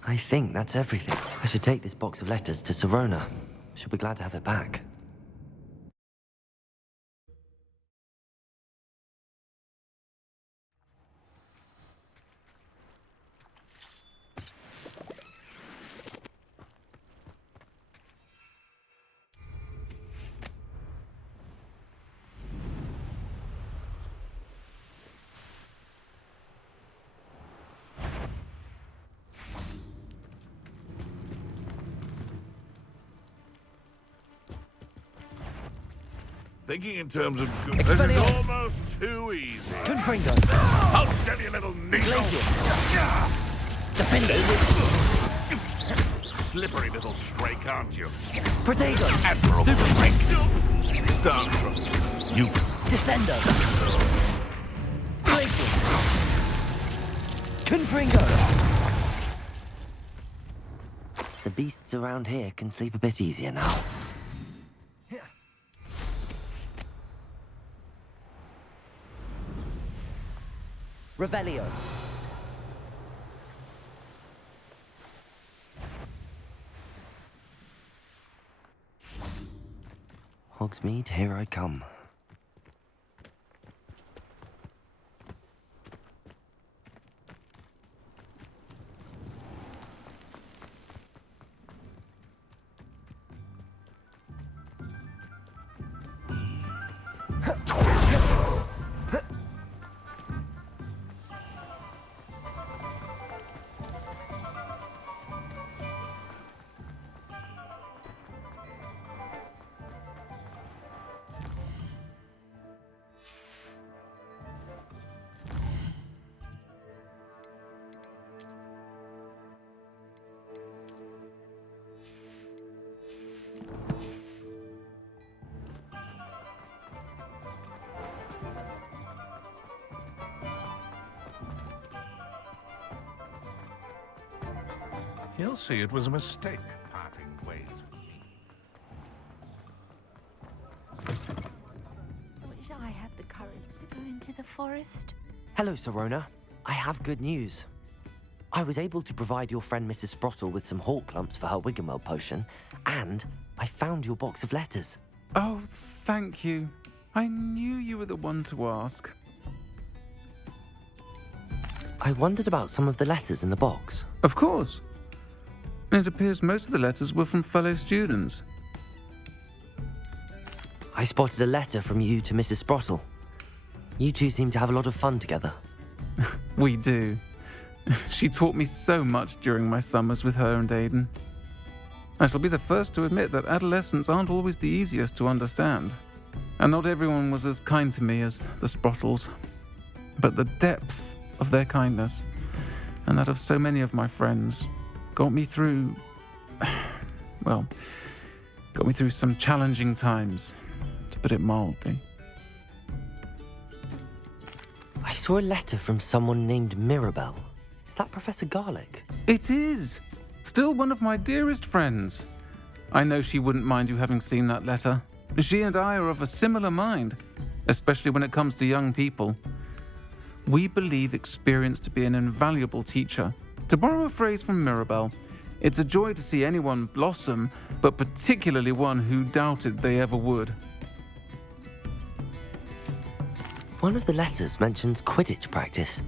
I think that's everything. I should take this box of letters to Sirona. She'll be glad to have it back. Thinking in terms of good. This is Expelliarmus. almost too easy. Confringo. Hold steady, you little needle. Defenders. Slippery little stray, can't you? Protego. Admirable trick. Darktron. You. Descendo. Glacius. Confringo. The beasts around here can sleep a bit easier now. Revelio. Hogsmeade, here I come. He'll see it was a mistake, parting ways. Wish I had the courage to go into the forest. Hello, Sirona. I have good news. I was able to provide your friend Mrs. Sprottle with some hawk lumps for her Wiggenweld potion, and I found your box of letters. Oh, thank you. I knew you were the one to ask. I wondered about some of the letters in the box. Of course. It appears most of the letters were from fellow students. I spotted a letter from you to Mrs. Sprottle. You two seem to have a lot of fun together. We do. She taught me so much during my summers with her and Aidan. I shall be the first to admit that adolescents aren't always the easiest to understand. And not everyone was as kind to me as the Sprottles. But the depth of their kindness, and that of so many of my friends, got me through some challenging times, to put it mildly. I saw a letter from someone named Mirabelle. Is that Professor Garlic? It is! Still one of my dearest friends. I know she wouldn't mind you having seen that letter. She and I are of a similar mind, especially when it comes to young people. We believe experience to be an invaluable teacher. To borrow a phrase from Mirabelle, it's a joy to see anyone blossom, but particularly one who doubted they ever would. One of the letters mentions Quidditch practice.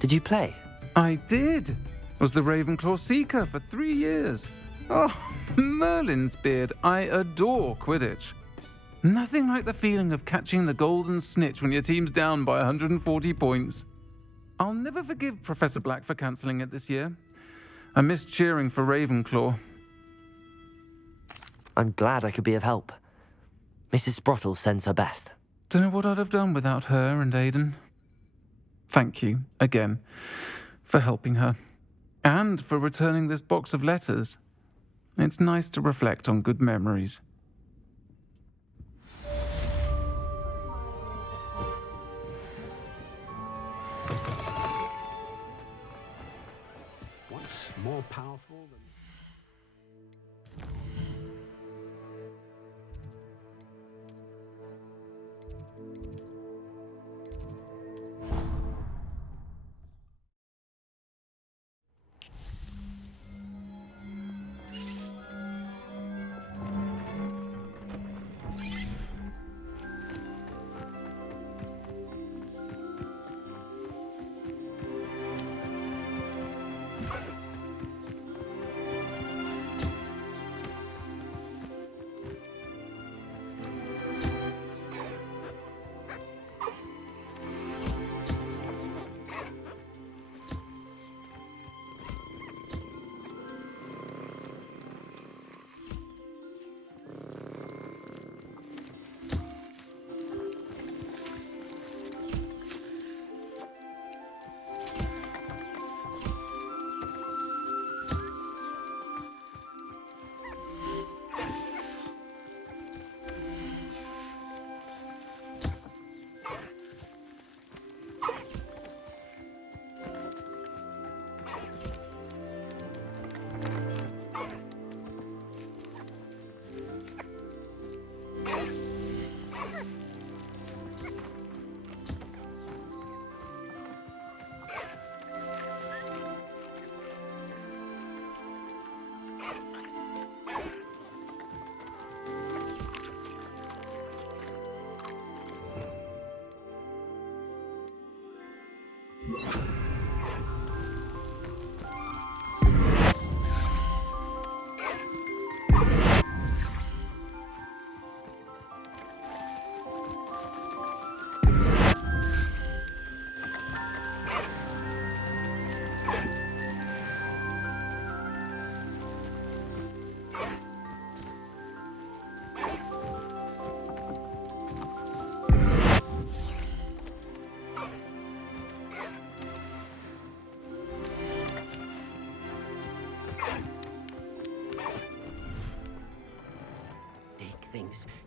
Did you play? I did. Was the Ravenclaw Seeker for 3 years. Oh, Merlin's beard, I adore Quidditch. Nothing like the feeling of catching the golden snitch when your team's down by 140 points. I'll never forgive Professor Black for cancelling it this year. I missed cheering for Ravenclaw. I'm glad I could be of help. Mrs. Sprottle sends her best. Don't know what I'd have done without her and Aidan. Thank you, again, for helping her. And for returning this box of letters. It's nice to reflect on good memories. What's more powerful than...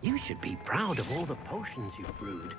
You should be proud of all the potions you've brewed.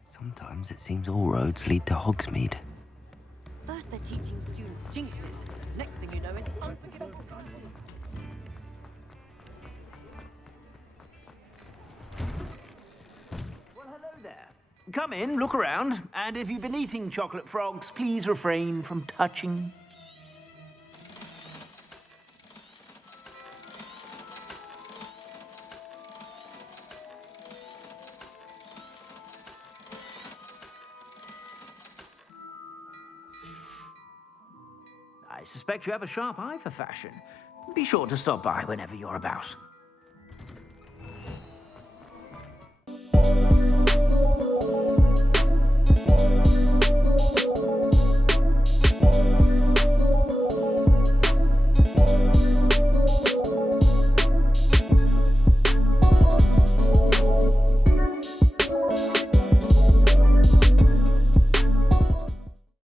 Sometimes it seems all roads lead to Hogsmeade. First they're teaching students jinxes. Next thing you know, it's unforgivable. Well, hello there. Come in, look around, and if you've been eating chocolate frogs, please refrain from touching. I suspect you have a sharp eye for fashion. Be sure to stop by whenever you're about.